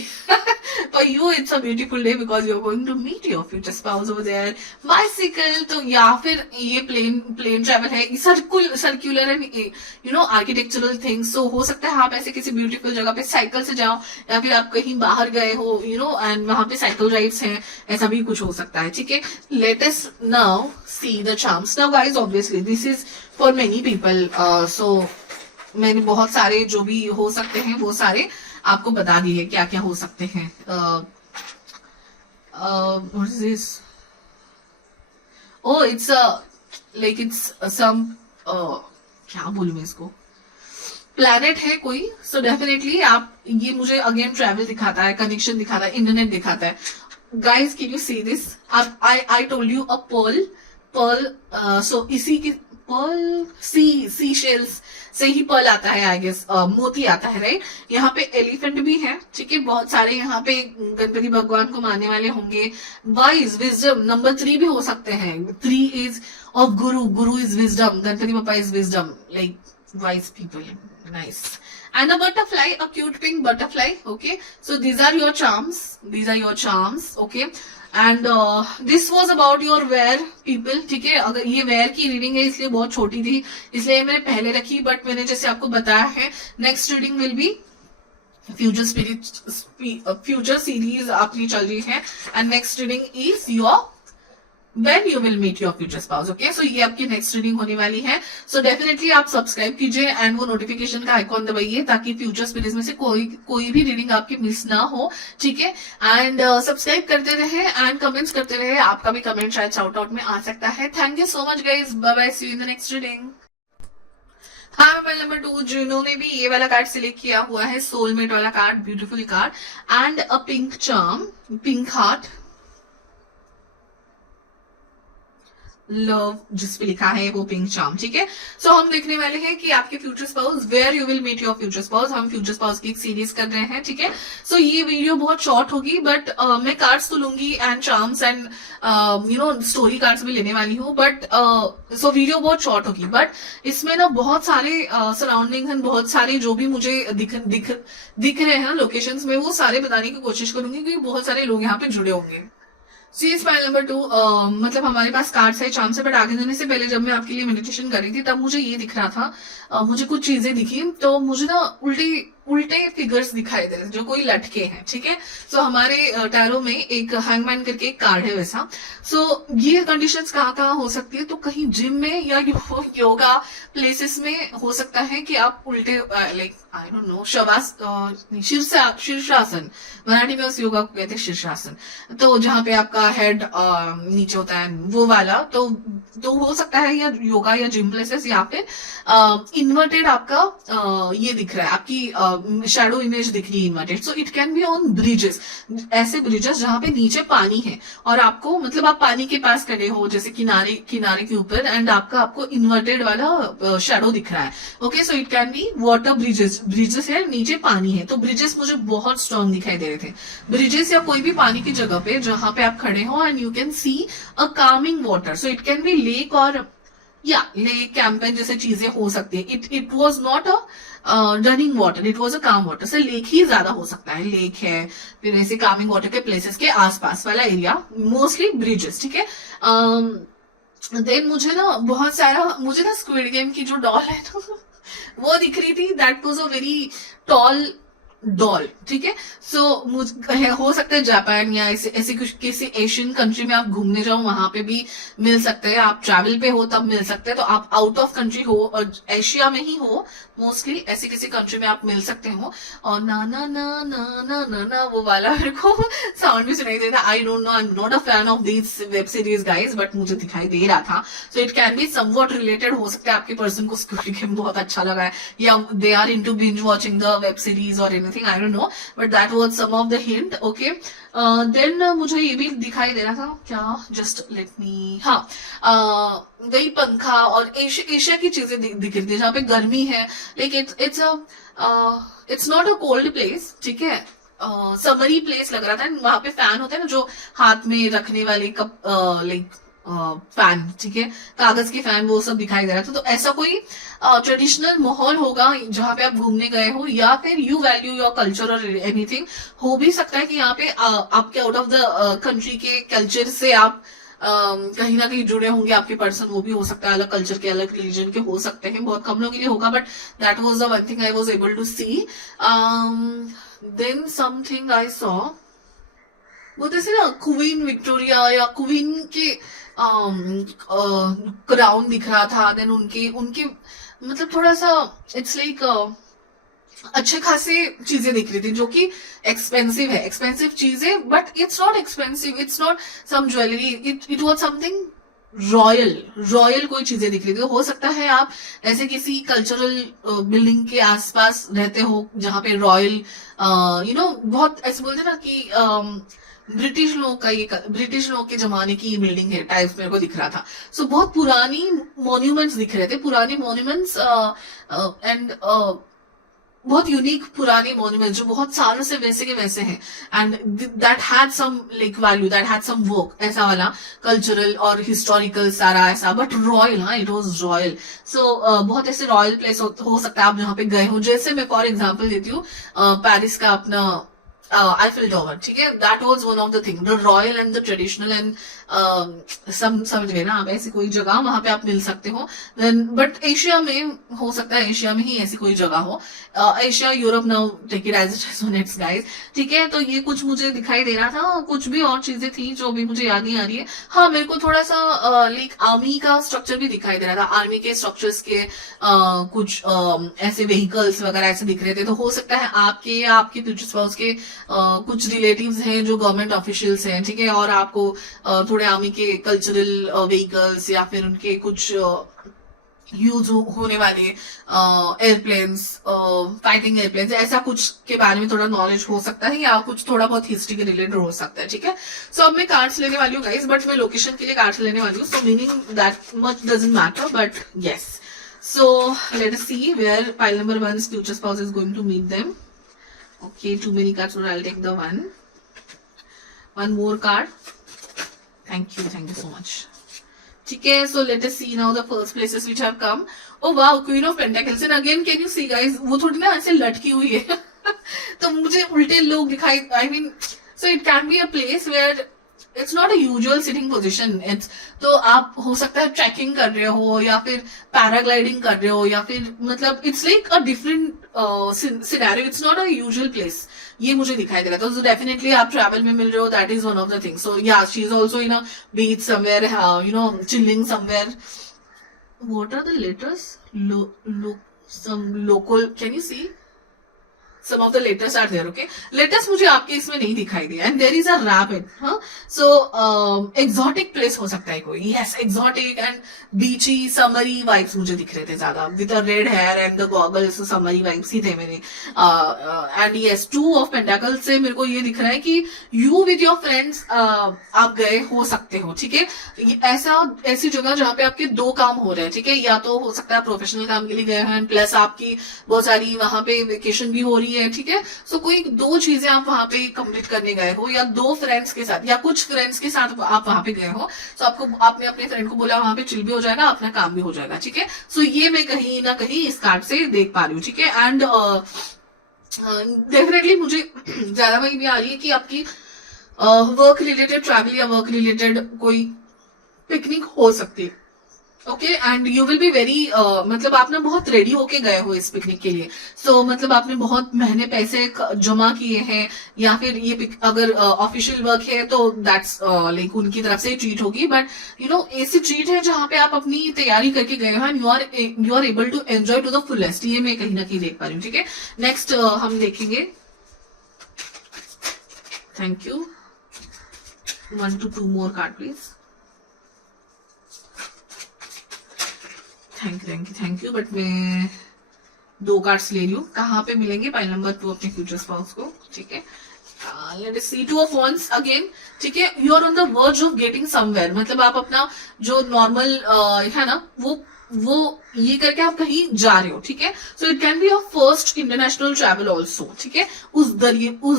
For you, it's a beautiful day because you're going to meet your future spouse over there. Bicycle, तो या फिर ये प्लेन ट्रेवल है, सर्कुलर एंड आर्किटेक्चरल थिंग्स। सो हो सकता है आप ऐसे किसी ब्यूटीफुल जगह पे साइकिल से जाओ, या फिर आप कहीं बाहर गए हो, एंड वहां पे साइकिल राइड्स हैं, ऐसा भी कुछ हो सकता है, ठीक है। Let us now see the charms. Now guys, obviously this is for many people, so मैंने बहुत सारे जो भी हो सकते हैं वो सारे आपको बता दिए क्या क्या हो सकते हैं। इट्स लाइक इट्स सम, क्या बोलूं मैं इसको, प्लैनेट है कोई। सो डेफिनेटली आप, ये मुझे अगेन ट्रैवल दिखाता है, कनेक्शन दिखाता है, इंटरनेट दिखाता है। Guys, can you see this? I told you a pearl, so इसी की पर्ल, सी शेल्स से ही पर्ल आता है, आई गेस मोती आता है, राइट। यहाँ पे एलिफेंट भी है, ठीक है। बहुत सारे यहाँ पे गणपति भगवान को मानने वाले होंगे। वाइज, विजडम, नंबर 3 भी हो सकते हैं। 3 is of Guru is wisdom, Ganpati Bappa is wisdom, like wise people. Nice. And a butterfly, a cute pink butterfly, okay. So these are your charms, okay. And this was about your wear people, ठीक है। अगर ये wear की reading है इसलिए बहुत छोटी थी, इसलिए मैंने पहले रखी, बट मैंने जैसे आपको बताया है, next reading will be future series अपनी चल रही है, and next reading is your when you will meet your future spouse, okay. So ये आपकी नेक्स्ट रीडिंग होने वाली है। So definitely आप सब्सक्राइब कीजिए एंड वो नोटिफिकेशन का आइकॉन दबाइए, ताकि फ्यूचर स्पिरिट्स में से कोई भी रीडिंग आपकी मिस ना हो, ठीक है। एंड सब्सक्राइब करते रहे एंड कमेंट्स करते रहे, आपका भी कमेंट शायद शाउट आउट में आ सकता है। Thank you so much guys, bye bye, see you in the next reading. हाँ, मोबाइल नंबर 2 जिन्होंने भी ये वाला कार्ड सिलेक्ट किया हुआ है, सोलमेट वाला card, beautiful card and a pink charm, pink heart, love जिस पे लिखा है वो पिंक चार्म, ठीक है। सो हम देखने वाले हैं कि आपके future spouse, where you will meet your future spouse. हम फ्यूचर स्पाउस की एक सीरीज कर रहे हैं, ठीक है। सो ये वीडियो बहुत शॉर्ट होगी, बट मैं कार्ड्स तो लूंगी and charms and story cards भी लेने वाली हूँ, बट सो वीडियो बहुत शॉर्ट होगी। बट इसमें ना बहुत सारे सराउंडिंग्स एंड बहुत सारे जो भी मुझे दिख रहे हैं लोकेशंस में, वो सारे बताने की कोशिश करूंगी, क्योंकि बहुत सारे लोग यहाँ पे जुड़े होंगे। सी स्माइल नंबर 2, मतलब हमारे पास कार्ड्स है चार्म से, बट आगे जाने से पहले जब मैं आपके लिए मेडिटेशन कर रही थी तब मुझे ये दिख रहा था, मुझे कुछ चीजें दिखी, तो मुझे ना उल्टी उल्टे फिगर्स दिखाई दे रहे हैं जो कोई लटके हैं, ठीक है। सो हमारे टैरो में एक हैंगमैन करके एक कार्ड है वैसा। सो ये कंडीशंस कहाँ कहाँ हो सकती है, तो कहीं जिम में या योगा प्लेसेस में हो सकता है कि आप उल्टे लाइक आई डोंट नो शीर्षासन, मराठी में उस योगा को कहते हैं शीर्षासन, तो जहाँ पे आपका हेड नीचे होता है वो वाला, तो हो सकता है या योगा या जिम प्लेसेस, या फिर इन्वर्टेड आपका ये दिख रहा है, आपकी शैडो इमेज दिख रही है inverted. So it can be on bridges, ऐसे ब्रिजेस जहाँ पे नीचे पानी है और आपको मतलब आप पानी के पास खड़े हो जैसे किनारे के ऊपर, एंड आपको इन्वर्टेड वाला शैडो दिख रहा है। Okay, so it can be water bridges है, नीचे पानी है, तो ब्रिजेस मुझे बहुत स्ट्रॉन्ग दिखाई दे रहे थे। ब्रिजेस या कोई भी पानी की जगह पे जहां पे आप खड़े हो and you can see a Kameng water, so it can B lake और या लेक कैंपेन जैसे चीजें हो सकती है। It was not a running water, it was a काम वाटर, से लेक ही ज्यादा हो सकता है, लेक है, फिर ऐसे कामिंग वाटर के प्लेसेस के आसपास वाला एरिया, मोस्टली ब्रिजेस, ठीक है। देन मुझे ना बहुत सारा, मुझे ना स्क्विड गेम की जो डॉल है ना वो दिख रही थी, that was a very tall doll, ठीक है। सो हो सकता है जापान या ऐसे कुछ किसी एशियन कंट्री में आप घूमने जाओ, वहां पे भी मिल सकते हैं, आप ट्रैवल पे हो तब मिल सकते हैं, तो आप आउट ऑफ कंट्री हो और एशिया में ही हो मोस्टली, ऐसी किसी कंट्री में आप मिल सकते हो। और ना ना ना ना ना ना ना वो वाला मेरे को साउंड भी सुनाई देता, आई don't know, I am not a fan of these web series guys, but मुझे दिखाई दे रहा था। सो it can be somewhat related, हो सकता है आपके पर्सन को स्क्विड गेम बहुत अच्छा लगा है, या they are into binge watching the web series और anything, I don't know, but that was some of the hint. Okay, then मुझे ये भी दिखाई दे रहा था, क्या, जस्ट लेट मी, हाँ, वही पंखा और एशिया की चीजें दिख रही थी जहाँ पे गर्मी है, लेकिन it's not a cold place, ठीक है, समरी प्लेस लग रहा था। वहां पे फैन होते हैं ना जो हाथ में रखने वाले कप, लाइक फैन, ठीक है, कागज के फैन, वो सब दिखाई दे रहा था। तो ऐसा कोई ट्रेडिशनल माहौल होगा जहाँ पे आप घूमने गए हो, या फिर यू वैल्यू योर कल्चर और एनीथिंग, हो भी सकता है कि यहाँ पे आपके आउट ऑफ द कंट्री के कल्चर से आप कहीं ना कहीं जुड़े होंगे आपके पर्सन, वो भी हो सकता है, अलग कल्चर के अलग रिलीजन के हो सकते हैं, बहुत कम लोगों के लिए होगा, but that was the one thing I was able to see. Then something I saw, वो जैसे ना क्वीन विक्टोरिया या क्वीन के क्राउन दिख रहा था, देन उनके उनके मतलब थोड़ा सा इट्स लाइक अच्छे खासे चीजें दिख रही थी जो कि एक्सपेंसिव है, एक्सपेंसिव चीजें, but it's not expensive, it's not some jewellery, it was something royal कोई चीजें दिख रही थी। तो हो सकता है आप ऐसे किसी कल्चरल बिल्डिंग के आसपास रहते हो जहां पे रॉयल यू नो बहुत ऐसे बोलते ना कि ब्रिटिश लोगों के जमाने की ये बिल्डिंग है टाइप मेरे को दिख रहा था। सो बहुत पुरानी मॉन्यूमेंट्स दिख रहे थे, पुराने मॉन्यूमेंट्स एंड बहुत यूनिक पुराने मॉन्यूमेंट्स जो बहुत सालों से वैसे के वैसे हैं, and that had some like value, that had some work, ऐसा वाला कल्चरल और हिस्टोरिकल सारा ऐसा, बट रॉयल, हाँ इट वाज रॉयल। सो बहुत ऐसे रॉयल प्लेस हो सकता है आप जहाँ पे गए हो, जैसे मैं फॉर एग्जाम्पल देती हूँ पेरिस का अपना आईफिल टावर, ठीक है, that was one of the thing, the royal and the traditional and समझ गए ना आप, ऐसी कोई जगह वहां पे आप मिल सकते हो। देन बट एशिया में हो सकता है, एशिया में ही ऐसी कोई जगह हो, Asia Europe now take it as it is on its guys, ठीक है। तो ये कुछ मुझे दिखाई दे रहा था, कुछ भी और चीजें थी जो भी मुझे याद नहीं आ रही है। हाँ, मेरे को थोड़ा सा लाइक आर्मी का स्ट्रक्चर भी दिखाई दे रहा था, आर्मी के स्ट्रक्चर्स के कुछ ऐसे व्हीकल्स वगैरह ऐसे दिख रहे थे। तो हो सकता है आपके या आपके फ्यूचर स्पाउस के कुछ रिलेटिव्स हैं जो गवर्नमेंट ऑफिशियल्स हैं, ठीक है, और आपको थोड़े आर्मी के कल्चरल व्हीकल्स या फिर उनके कुछ यूज होने वाले एयरप्लेन्स, फाइटिंग एयरप्लेन्स, ऐसा कुछ के बारे में थोड़ा नॉलेज हो सकता है, या कुछ थोड़ा बहुत हिस्ट्री के रिलेटेड हो सकता है, ठीक है। सो अब मैं कार्ड्स लेने वाली हूँ गाइस, बट मैं लोकेशन के लिए कार्ड्स लेने वाली हूँ, so meaning that much doesn't matter, but yes. So let us see where pile number 1's future spouse is going to meet them. Okay, too many cards, so I'll take the one more card. Thank you so much. ठीक है, so let us see now the first places which have come. Oh wow, Queen of Pentacles, and again can you see guys, वो थोड़ी ना ऐसे लटकी हुई है तो मुझे उल्टे लोग दिखाई, I mean, so it can be a place where it's not a usual sitting position. It's, तो आप हो सकता है ट्रैकिंग कर रहे हो या फिर पैराग्लाइडिंग कर रहे हो या फिर मतलब it's like a different scenario, it's not a usual place. ये मुझे दिखाई दे रहा था। तो डेफिनेटली आप ट्रैवल में मिल रहे हो, that is one of the things. So yeah she is also in a beach somewhere, you know, chilling somewhere. What are the letters? some local, can you see? Some of the letters are there, okay? Letters मुझे आपके इसमें नहीं दिखाई दिया। And there is a rabbit, हाँ? So exotic place हो सकता है कोई। Yes, exotic and beachy, summery vibes मुझे दिख रहे थे ज्यादा। With the red hair and the goggles, summery vibes ही थे मेरे। And yes, two of pentacles से मेरे को ये दिख रहा है कि you with your friends आप गए हो सकते हो, ठीक है? ऐसी जगह जहाँ पे आपके दो काम हो रहे हैं, ठीक है? या तो हो सकता है प्रोफेशनल काम के लिए गए हैं, प्लस आपकी बहुत सारी वहां पे वेकेशन भी हो रही है, ठीक है? सो कोई दो चीजें आप वहां पे कंप्लीट करने गए हो, या दो फ्रेंड्स के साथ या कुछ फ्रेंड्स के साथ आप वहां पे गए हो। सो आपको, आपने अपने फ्रेंड को बोला वहां पे चिल भी हो जाएगा, अपना काम भी हो जाएगा, ठीक है? सो ये मैं कहीं ना कहीं इस कार्ड से देख पा रही हूँ, ठीक है? एंड डेफिनेटली मुझे ज्यादा वही भी आ रही है कि आपकी वर्क रिलेटेड ट्रैवल या वर्क रिलेटेड कोई पिकनिक हो सकती है, okay? And you will be very, मतलब आप ना बहुत रेडी होके गए हो इस पिकनिक के लिए। सो मतलब आपने बहुत महीने पैसे जमा किए हैं, या फिर ये अगर ऑफिशियल वर्क है तो दैट्स लाइक उनकी तरफ से ट्रीट होगी। बट यू नो, ऐसी ट्रीट है जहां पे आप अपनी तैयारी करके गए हो, you are able to enjoy to the fullest. ये मैं कहीं ना कहीं देख पा रही हूँ, ठीक है? नेक्स्ट हम देखेंगे, thank you, 1 to 2 more card please. Thank you. But मैं 2 कार्ड्स ले रही हूँ। कहाँ पे मिलेंगे पाइल नंबर 2 अपने फ्यूचर स्पाउस को, ठीक है? Let us see 2 of wands again, ठीक है? You are on the verge of getting somewhere, मतलब आप अपना जो नॉर्मल है ना, वो ये करके आप कहीं जा रहे हो, ठीक है? So it can be your first international travel also, ठीक है? उस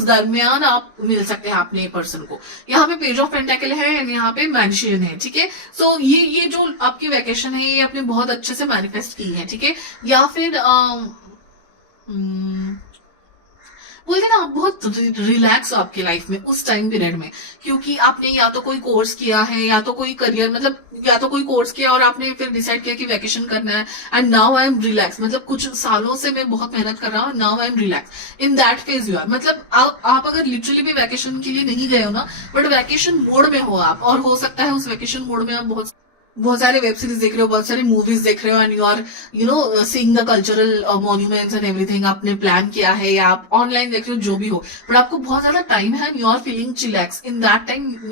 दरमियान आप मिल सकते हैं अपने पर्सन को। यहाँ पे पेज ऑफ पेंटेकल है एंड यहाँ पे मैजिशियन है, ठीक है? सो ये जो आपकी वेकेशन है, ये आपने बहुत अच्छे से मैनिफेस्ट की है, ठीक है? या फिर बोलते ना, आप बहुत रिलैक्स हो आपकी लाइफ में उस टाइम पीरियड में, क्योंकि आपने या तो कोई कोर्स किया है, या तो कोई करियर, मतलब या तो कोई कोर्स किया और आपने फिर डिसाइड किया कि वैकेशन करना है, and now I am relax, मतलब कुछ सालों से मैं बहुत मेहनत कर रहा हूँ, now I am relax. In that phase you are, मतलब आप अगर लिटरली भी वैकेशन के लिए नहीं गए हो ना, बट वैकेशन मोड में हो आप, और हो सकता है उस वैकेशन मोड में आप बहुत सारे वेब सीरीज देख रहे हो, बहुत सारी मूवीज देख रहे हो, and you are you know seeing the cultural monuments and everything, आपने प्लान किया है या आप ऑनलाइन देख रहे हो, जो भी हो, बट आपको बहुत ज्यादा टाइम है and you are feeling chillax. In that time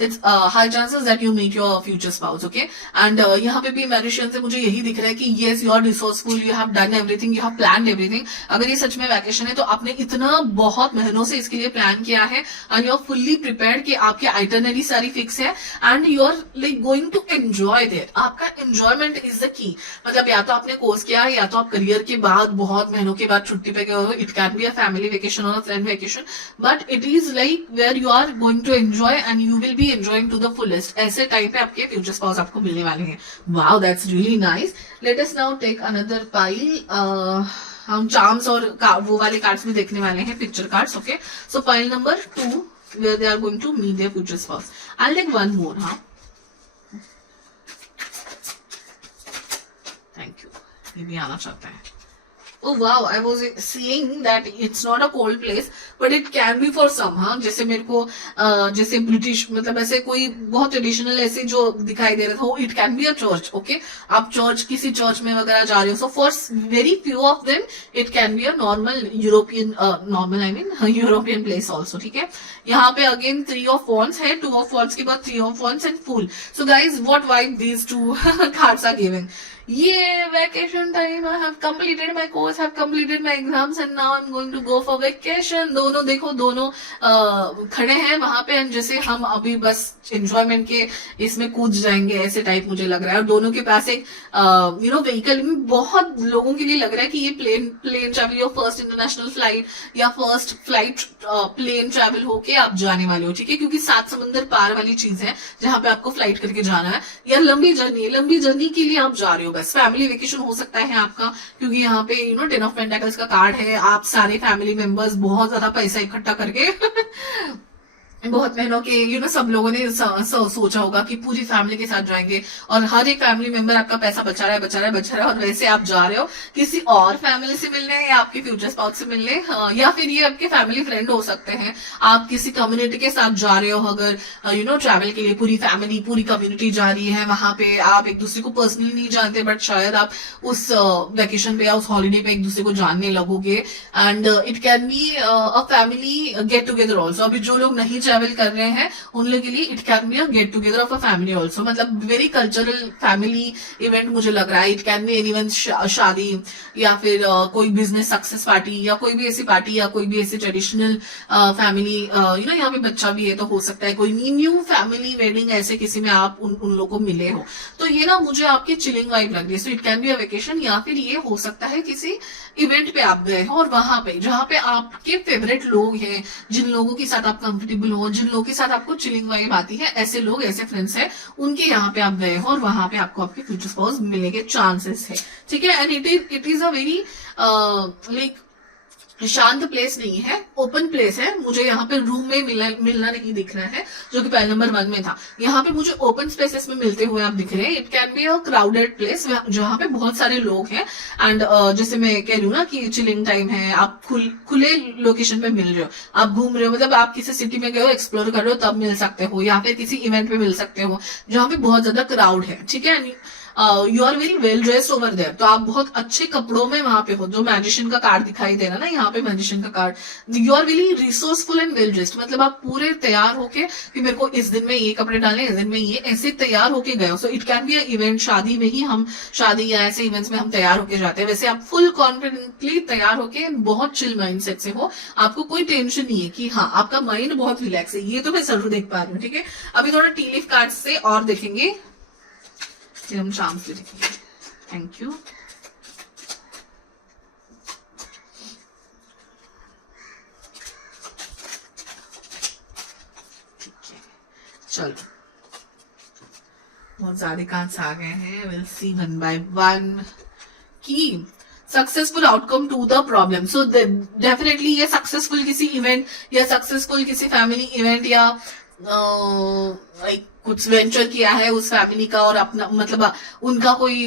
it's high chances that you meet your future spouse, okay? And यहाँ पे भी मैजिशियन से मुझे यही दिख रहा है कि yes, you are resourceful, you have done everything, you have plan everything. अगर ये सच में वैकेशन है तो आपने इतना बहुत महीनों से इसके लिए प्लान किया है, and you are fully prepared कि आपकी आइटनरी सारी फिक्स है, and you are like going to enjoy there. आपका एंजॉयमेंट इज द की, मतलब या तो आपने कोर्स किया है, या तो आप करियर के बाद बहुत महीनों के बाद छुट्टी पे गए हो। It can be a family vacation और a friend vacation, but it is like where you are going to enjoy and you will be enjoying to the fullest. ऐसे टाइम पे आपके फ्यूचर स्पाउस आपको मिलने वाले हैं। Wow, that's really nice. Let us now take another pile. हम charms और वो वाले कार्ड्स भी देखने वाले हैं, picture cards, okay? So pile number 2 where they are going to meet their future spouse. I'll take one more, हाँ? Thank you. ये भी आना चाहता है। Oh wow, I was seeing that it's not a cold place, but it can be for some, हाँ? जैसे मेरे को जैसे ब्रिटिश, मतलब ऐसे कोई बहुत ट्रेडिशनल ऐसे जो दिखाई दे रहा था, it can be a church, okay? आप चर्च, किसी चर्च में वगैरह जा रहे हो। So for very few of them it can be a normal European, normal I mean European place also, ठीक है? यहाँ पे अगेन 3 of wands है, 2 of wands के बाद 3 of wands and fool. So guys, what vibe these 2 cards are giving? ये vacation time, I have completed my course, have completed my exams and now I am going to go for vacation. दोनों देखो, दोनों खड़े हैं वहां पे, and जैसे हम अभी बस एंजॉयमेंट के इसमें कूद जाएंगे, ऐसे टाइप मुझे लग रहा है। और दोनों के पास एक यू नो व्हीकल, बहुत लोगों के लिए लग रहा है कि ये plane travel, your first international flight या फर्स्ट फ्लाइट प्लेन ट्रैवल होके आप जाने वाले हो, ठीक है? क्योंकि 7 समंदर पार वाली चीज है जहां पे आपको फ्लाइट करके जाना है, या लंबी जर्नी के लिए आप जा रहे हो। बस फैमिली वेकेशन हो सकता है आपका, क्योंकि यहाँ पे यू नो 10 of Pentacles का कार्ड है। आप सारे फैमिली मेंबर्स बहुत ज्यादा पैसा इकट्ठा करके बहुत महीनों के सब लोगों ने सोचा होगा कि पूरी फैमिली के साथ जाएंगे, और हर एक फैमिली मेंबर आपका पैसा बचा रहा है, बचा रहा है, बचा रहा है, और वैसे आप जा रहे हो किसी और फैमिली से मिलने या आपके फ्यूचर स्पाउस से मिलने, या फिर ये आपके फैमिली फ्रेंड हो सकते हैं। आप किसी कम्युनिटी के साथ जा रहे हो, अगर ट्रैवल के लिए पूरी फैमिली पूरी कम्युनिटी जा रही है, वहां पे आप एक दूसरे को पर्सनली नहीं जानते, बट शायद आप उस वेकेशन पे या उस हॉलीडे पे एक दूसरे को जानने लगोगे, and it can be a family get together also. अभी जो लोग नहीं ट्रैवल कर रहे हैं उन लोगों के लिए it can be a get together of a family also, मतलब वेरी कल्चरल फैमिली इवेंट मुझे लग रहा है। इट कैन बी एनीवन शादी, या फिर कोई बिजनेस सक्सेस पार्टी, या कोई भी ऐसी पार्टी, या कोई भी ऐसी ट्रेडिशनल फैमिली, यहाँ पे बच्चा भी है तो हो सकता है कोई न्यू फैमिली वेडिंग, ऐसे किसी में आप उन लोगों को मिले हो, तो ये ना मुझे आपकी चिलिंग वाइब लग रही है। So it can be a vacation, या फिर ये हो सकता है किसी इवेंट पे आप गए हो, और वहां पे जहाँ पे आपके फेवरेट लोग हैं, जिन लोगों के साथ आप कंफर्टेबल हो, जिन लोगों के साथ आपको चिलिंग वाइब आती है, ऐसे लोग, ऐसे फ्रेंड्स हैं, उनके यहाँ पे आप गए हो, और वहां पे आपको आपके फ्यूचर स्पाउस मिलने के चांसेस है। ठीक है, and it is a very like शांत प्लेस नहीं है, ओपन प्लेस है। मुझे यहाँ पे रूम में मिलना नहीं दिख रहा है, जो कि पहले नंबर 1 में था। यहाँ पे मुझे ओपन स्पेसेस में मिलते हुए आप दिख रहे हैं। It can be a crowded place जहाँ पे बहुत सारे लोग हैं, एंड जैसे मैं कह रही हूँ ना कि चिलिंग टाइम है, आप खुले लोकेशन पे मिल रहे हो, आप घूम रहे हो, मतलब आप किसी सिटी में गए हो, एक्सप्लोर कर रहे हो, तब मिल सकते हो, या फिर किसी इवेंट पे मिल सकते हो जहाँ पे बहुत ज्यादा क्राउड है। ठीक है, you are very well dressed over there, तो आप बहुत अच्छे कपड़ों में वहां पे हो, जो मैजिशियन का कार्ड दिखाई दे रहा ना यहाँ पे, मैजिशियन का card, you are very resourceful and well dressed, मतलब आप पूरे तैयार होके कि मेरे को इस दिन में ये कपड़े डालने, इस दिन में ये, ऐसे तैयार होके गए हो। So it can be a event, शादी में ही हम, शादी या ऐसे इवेंट्स में हम तैयार होके जाते हैं, वैसे आप फुल कॉन्फिडेंटली तैयार होके बहुत चिल माइंडसेट से हो, आपको कोई टेंशन नहीं है, कि हाँ आपका माइंड बहुत रिलैक्स है, ये तो मैं जरूर देख पा रही हूँ। ठीक है, अभी थोड़ा टी लीफ कार्ड से और देखेंगे, फिर हम शाम से देखेंगे। Thank you. चलो, बहुत सारे कार्ड्स आ गए हैं, will see one by one. की successful outcome to the problem, so definitely ये सक्सेसफुल किसी इवेंट या सक्सेसफुल किसी फैमिली इवेंट, या लाइक कुछ वेंचर किया है उस फैमिली का, और अपना मतलब उनका कोई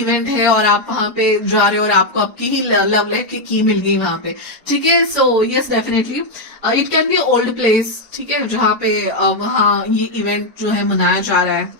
इवेंट है, और आप वहां पे जा रहे हो, और आपको आपकी ही लव लाइफ की की मिल गई वहां पे। ठीक है, so yes definitely it can be old place, ठीक है, जहाँ पे वहाँ ये इवेंट जो है मनाया जा रहा है।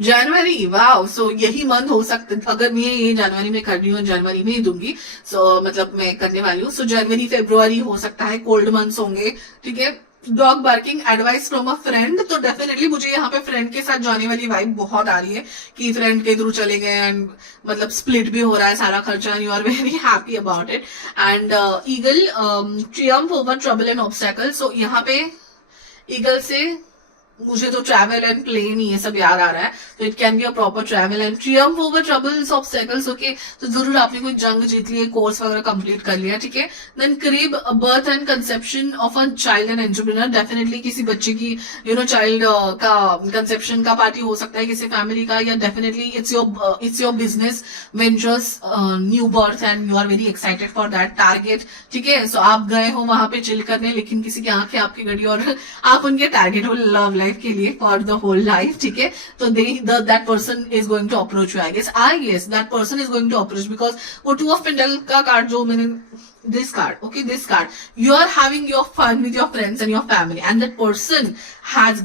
जनवरी, वाह, सो यही मंथ हो सकता है, अगर मैं ये जनवरी में कर रही हूँ, जनवरी में ही दूंगी, सो मतलब मैं करने वाली हूँ। सो जनवरी फेब्रुआरी हो सकता है, कोल्ड मंथ्स होंगे। ठीक है, dog barking, advice from a friend, तो डेफिनेटली मुझे यहाँ पे फ्रेंड के साथ जाने वाली वाइब बहुत आ रही है, कि फ्रेंड के थ्रू चले गए, एंड मतलब स्प्लिट भी हो रहा है सारा खर्चा, and you are very happy about it. And eagle, triumph over trouble and obstacle, so यहाँ पे ईगल से मुझे तो ट्रैवल एंड प्लेन ये सब याद आ रहा है, तो it can be a proper travel and Triumph over troubles obstacles. Okay, तो जरूर आपने कोई जंग जीत ली है, कोर्स वगैरह कंप्लीट कर लिया। ठीक है, देन करीब birth and conception of a child and entrepreneur, definitely किसी बच्चे की चाइल्ड का कंसेप्शन का पार्टी हो सकता है किसी फैमिली का, या definitely it's your business ventures new birth, and you are very excited for that target. ठीक है, सो आप गए हो वहां पे चिल करने, लेकिन किसी की आंखें आपकी गड़ी, और आप उनके टारगेट हो लव लाइफ के लिए फॉर द होल लाइफ। ठीक है, तो that person is going to approach you, I guess that person is going to approach, because वो 2 ऑफ पेंडल का कार्ड जो मैंने, this card, okay, this card, you are having your fun with your friends and your family, and that person has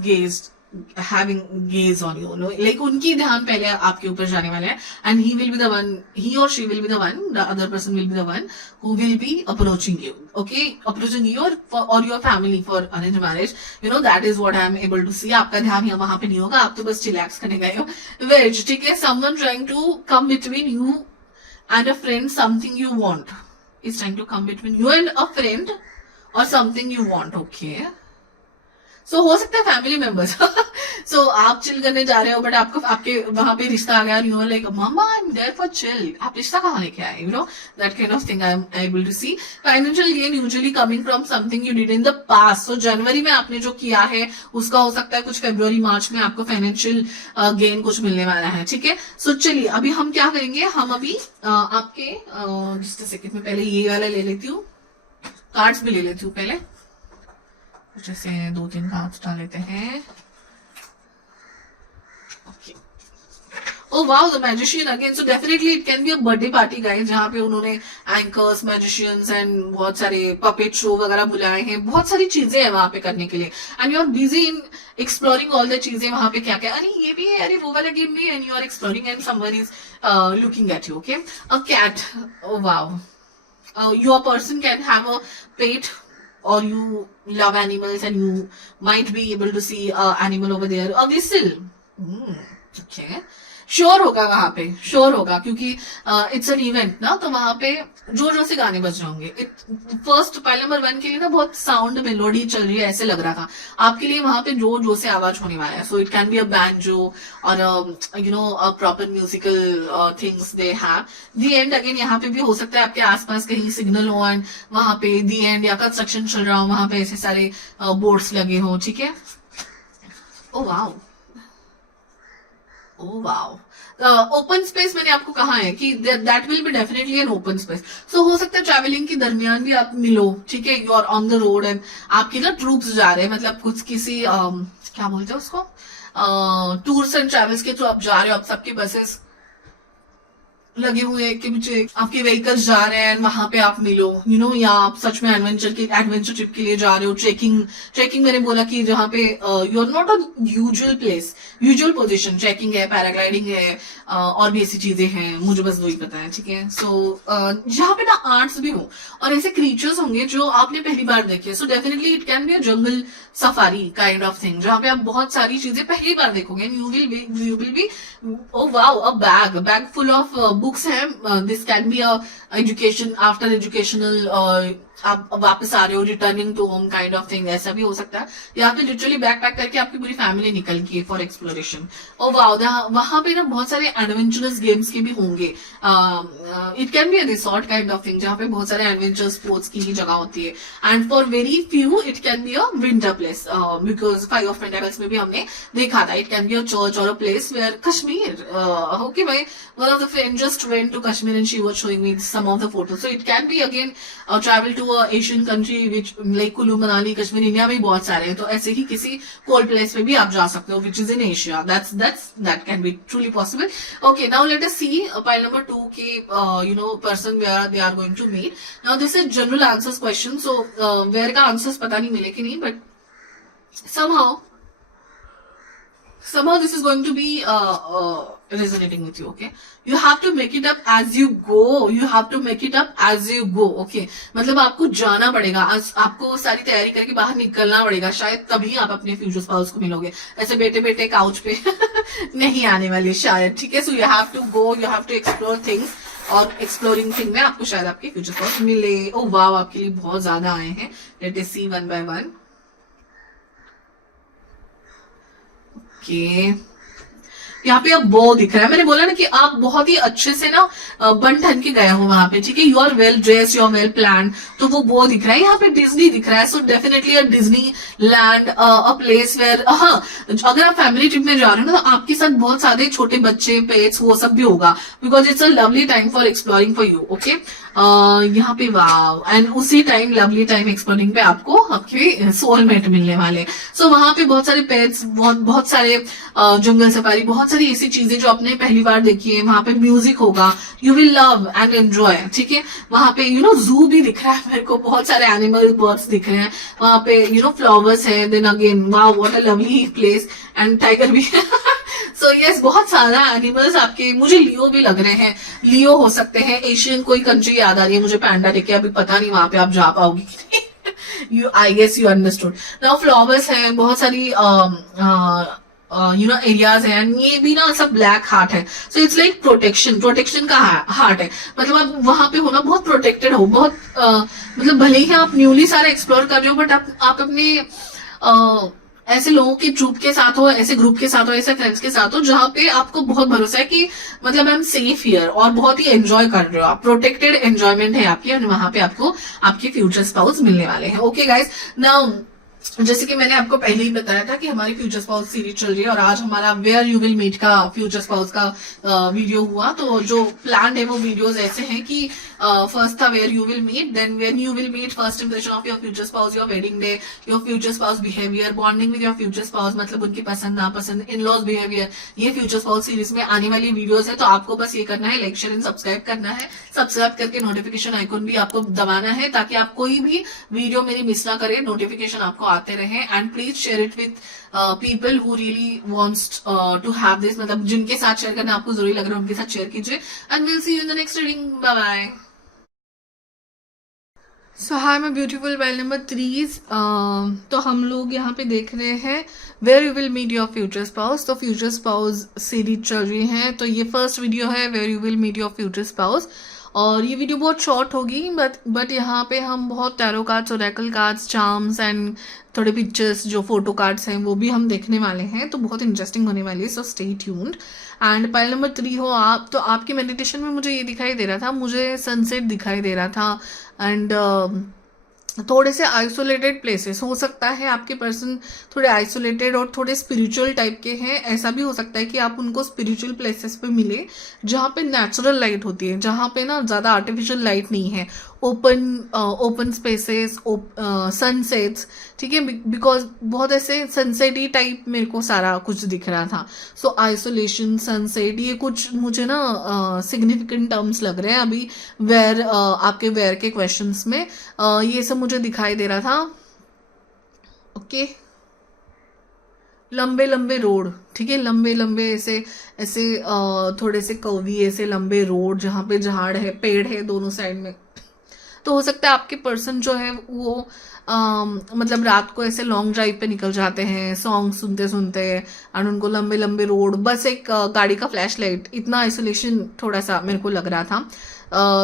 having gaze on you, like उनकी ध्यान पहले आपके ऊपर जाने वाले हैं, and he will be the one, he or she will be the one, the other person will be the one who will be approaching you, okay, approaching you or your family for arranged marriage, that is what I am able to see। आपका ध्यान यहाँ वहां पे नहीं होगा, आप तो बस चिलैक्स करने गए हो। वेज, ठीक है, someone trying to come between you and a friend, something you want is trying to come between you and a friend or something you want, okay, सो हो सकता है फैमिली मेंबर्स। सो आप चिल करने जा रहे हो, बट आपको आपके वहां पे रिश्ता आ गया, you are like mama I am there for chill, आप रिश्ता कहाँ लेके आए, that kind of thing I am able to see. Financial gain usually coming from something you did in the past, so जनवरी में आपने जो किया है उसका हो सकता है कुछ फरवरी मार्च में आपको फाइनेंशियल गेन कुछ मिलने वाला है। ठीक है, सो चलिए अभी हम क्या करेंगे, हम अभी आपके जस्ट सेकेंड में पहले ये वाला ले लेती हूँ, कार्ड्स भी ले लेती हूँ पहले। कुछ ऐसे 2-3 कार्ड्स उठा लेते हैं. Oh wow, the magician again. So definitely it can be a birthday party guys, जहाँ पे उन्होंने एंकर्स, मैजिशियंस एंड बहुत सारे पपेट शो वगैरह बुलाए हैं. बहुत सारी चीजें हैं वहां पे करने के लिए. And you are busy in exploring all the चीजें वहां पे क्या क्या, अरे ये भी है, अरे वो वाला गेम भी है, and you are exploring and someone is looking at you. Okay, a cat. Oh wow, your person can have a pet, or you love animals and you might be able to see a animal over there. A whistle. Okay. Sure होगा वहां पे, sure होगा, क्योंकि it's an event ना, तो वहां पे जोर जोर से गाने बज रहे होंगे. फर्स्ट पाइल नंबर 1 के लिए ना बहुत साउंड मेलोडी चल रही है ऐसे लग रहा था. आपके लिए वहां पे जोर जोर से आवाज होने वाला है. So it can be a banjo और you know a proper musical things they have. The and again यहाँ पे भी हो सकता है आपके आसपास कहीं सिग्नल हो एंड वहां पे दी एंड या कंस्ट्रक्शन चल रहा हो, वहां पे ऐसे सारे बोर्ड्स लगे हो. ठीक है. Oh wow, oh wow. Open space मैंने आपको कहा है कि that will be definitely an open space. So हो सकता है ट्रैवलिंग के दरमियान भी आप मिलो. ठीक है, you are on the road and आपके ना ट्रूप्स जा रहे हैं, मतलब कुछ किसी क्या बोलते हैं उसको, टूर्स एंड ट्रैवल्स के थ्रू आप जा रहे हो. आप सबके बसेस लगे हुए के पीछे आपके व्हीकल्स जा रहे हैं, वहां पे आप मिलो, यू नो, या आप सच में एडवेंचर ट्रिप के लिए जा रहे हो. ट्रेकिंग मैंने बोला कि जहाँ पे you are not a usual place, usual position. Trekking है, पैराग्लाइडिंग है, और भी ऐसी चीजें हैं, मुझे बस दो ही पता है. ठीक है. सो जहाँ पे ना आर्ट्स भी हो और ऐसे क्रीचर्स होंगे जो आपने पहली बार देखे. So definitely it can be a jungle safari kind of thing, जहाँ पे आप बहुत सारी चीजें पहली बार देखोगे. And you will be oh wow, a bag full of books हैं. This can be a education, after educational, आप वापस आ रहे हो, returning to home kind of thing, ऐसा भी हो सकता है. या फिर लिटरली बैक पैक करके आपकी पूरी फैमिली निकल गई फॉर एक्सप्लोरेशन. ओ वाओ, वहां पे ना बहुत सारे एडवेंचरस गेम्स के भी होंगे. It can be a resort kind of thing, जहाँ पे बहुत सारे एडवेंचर स्पोर्ट्स की जगह होती है. And for very few it can be a winter place, because 5 of pentacles में भी हमने देखा था. It can be a church और a place where Kashmir. Okay भाई, one of the friends just went to Kashmir and she was showing me some of the photos. So it can be again travel to a Asian country which like Kulu, Manali, Kashmir, India में बहुत सारे हैं. तो ऐसे ही किसी cold place पे भी आप जा सकते हो, which is in Asia. That can be truly possible. Okay, now let us see pile number 2 के person where they are going to meet. Now this is general answers question. So where का answers पता नहीं मिले कि नहीं, but somehow this is going to be resonating with you. Okay, you have to make it up as you go. Okay, मतलब आपको जाना पड़ेगा, आपको सारी तैयारी करके बाहर निकलना पड़ेगा, शायद तभी आप अपने फ्यूचर स्पाउस को मिलोगे. ऐसे बेटे बेटे काउच पे नहीं आने वाले शायद. ठीक है. So you have to go, you have to explore things, और एक्सप्लोरिंग थिंग में आपको शायद आपके फ्यूचर स्पाउस मिले. ओ वाव, आपके लिए बहुत ज्यादा आए हैं. Let us see one by one. यहाँ पे अब बो दिख रहा है. मैंने बोला ना कि आप बहुत ही अच्छे से ना बन ठन के गए हो वहां पे. ठीक है, you are well dress, you are well plan. तो वो बो दिख रहा है. यहाँ पे डिज्नी दिख रहा है. So definitely a Disneyland, a place where, हाँ, अगर आप फैमिली ट्रिप में जा रहे हो ना, तो आपके साथ बहुत सारे छोटे बच्चे, पेट्स, वो सब भी होगा, because it's a lovely time for exploring for you. Okay, यहाँ पे वाव, एंड उसी टाइम लवली टाइम एक्सप्लोरिंग पे आपको आपके सोलमेट मिलने वाले. सो वहां पे बहुत सारे पेट्स, बहुत सारे जंगल सफारी, बहुत सारी ऐसी चीजें जो आपने पहली बार देखी है. वहां पे म्यूजिक होगा, you will love and enjoy. ठीक है. वहां पे जू भी दिख रहा है मेरे को, बहुत सारे एनिमल बर्ड्स दिख रहे हैं वहां पे. फ्लावर्स है. Then again wow, what a lovely place. And tiger भी सो यस, बहुत सारा एनिमल्स आपके, मुझे लियो भी लग रहे हैं. लियो हो सकते हैं. एशियन कोई कंट्री याद आ रही है मुझे, पैंडा देखे. अभी पता नहीं वहां पे आप जा पाओगे कि नहीं. I guess you understood. Now flowers हैं, बहुत सारी एरियाज है. ये भी ना सब ब्लैक हार्ट है. सो इट्स लाइक प्रोटेक्शन का हार्ट है. मतलब आप वहां पे हो ना, बहुत प्रोटेक्टेड हो, बहुत मतलब भले ही आप न्यूली सारे एक्सप्लोर कर रहे हो, बट आप अपने ऐसे लोगों के ट्रूप के साथ हो, ऐसे ग्रुप के साथ हो, ऐसे फ्रेंड्स के साथ हो, जहां पे आपको बहुत भरोसा है कि मतलब आई एम सेफ हियर, और बहुत ही एंजॉय कर रहे हो आप. प्रोटेक्टेड एंजॉयमेंट है आपकी, और वहां पे आपको आपके फ्यूचर स्पाउस मिलने वाले हैं. ओके गाइस, नाउ जैसे कि मैंने आपको पहले ही बताया था कि हमारी फ्यूचर स्पाउस सीरीज चल रही है और आज हमारा वेयर यू विल मीट का फ्यूचर स्पाउस का वीडियो हुआ। तो जो प्लान है वो वीडियोस ऐसे हैं कि फर्स्ट था where you will meet, then where you will meet, first impression of your future spouse, your wedding day, your future spouse behaviour, bonding with your future spouse, मतलब उनकी पसंद नापसंद, इन लॉज बिहेवियर। ये future spouse series में आने वाली videos है। तो आपको बस ये करना है, लाइक शेयर एंड सब्सक्राइब करना है। सब्सक्राइब करके नोटिफिकेशन आइकन भी आपको दबाना है ताकि आप कोई भी वीडियो मेरी मिस ना करें, नोटिफिकेशन आपको आते रहे। And please share it with people who really wants to have this, मतलब जिनके साथ शेयर करना आपको जरूरी लग रहा है उनके साथ शेयर कीजिए। And will see you in the next reading. Bye bye. So hi my beautiful well number 3। तो हम लोग यहाँ पे देख रहे हैं where you will meet your future spouse. तो फ्यूचर स्पाउस सीरीज चल रही है। तो ये फर्स्ट वीडियो है where you will meet your future spouse और ये वीडियो बहुत शॉर्ट होगी बट यहाँ पे हम बहुत tarot cards, Oracle cards, charms and थोड़े पिक्चर्स जो फोटो कार्ड्स हैं वो भी हम देखने वाले हैं। तो बहुत इंटरेस्टिंग होने वाली है, so stay tuned. And pile number 3 हो आप, तो आपके मेडिटेशन में मुझे ये दिखाई दे रहा था, मुझे सनसेट दिखाई दे रहा था एंड थोड़े से आइसोलेटेड प्लेसेस हो सकता है आपके पर्सन थोड़े आइसोलेटेड और थोड़े स्पिरिचुअल टाइप के हैं। ऐसा भी हो सकता है कि आप उनको स्पिरिचुअल प्लेसेस पे मिले जहाँ पे नेचुरल लाइट होती है, जहाँ पे ना ज़्यादा आर्टिफिशियल लाइट नहीं है, ओपन स्पेसेस, सनसेट्स, ठीक है। बिकॉज बहुत ऐसे सनसेटी टाइप मेरे को सारा कुछ दिख रहा था। सो आइसोलेशन, सनसेट, ये कुछ मुझे ना सिग्निफिकेंट टर्म्स लग रहे हैं अभी वेयर आपके वेयर के क्वेश्चंस में। ये सब मुझे दिखाई दे रहा था। ओके, लंबे लंबे रोड, ठीक है, लंबे लंबे ऐसे ऐसे थोड़े से कवी ऐसे लंबे रोड जहाँ पे झाड़ है, पेड़ है दोनों साइड में। तो हो सकता है आपके पर्सन जो है वो मतलब रात को ऐसे लॉन्ग ड्राइव पे निकल जाते हैं सॉन्ग सुनते सुनते एंड उनको लंबे लंबे रोड, बस एक गाड़ी का फ्लैश लाइट, इतना आइसोलेशन थोड़ा सा मेरे को लग रहा था।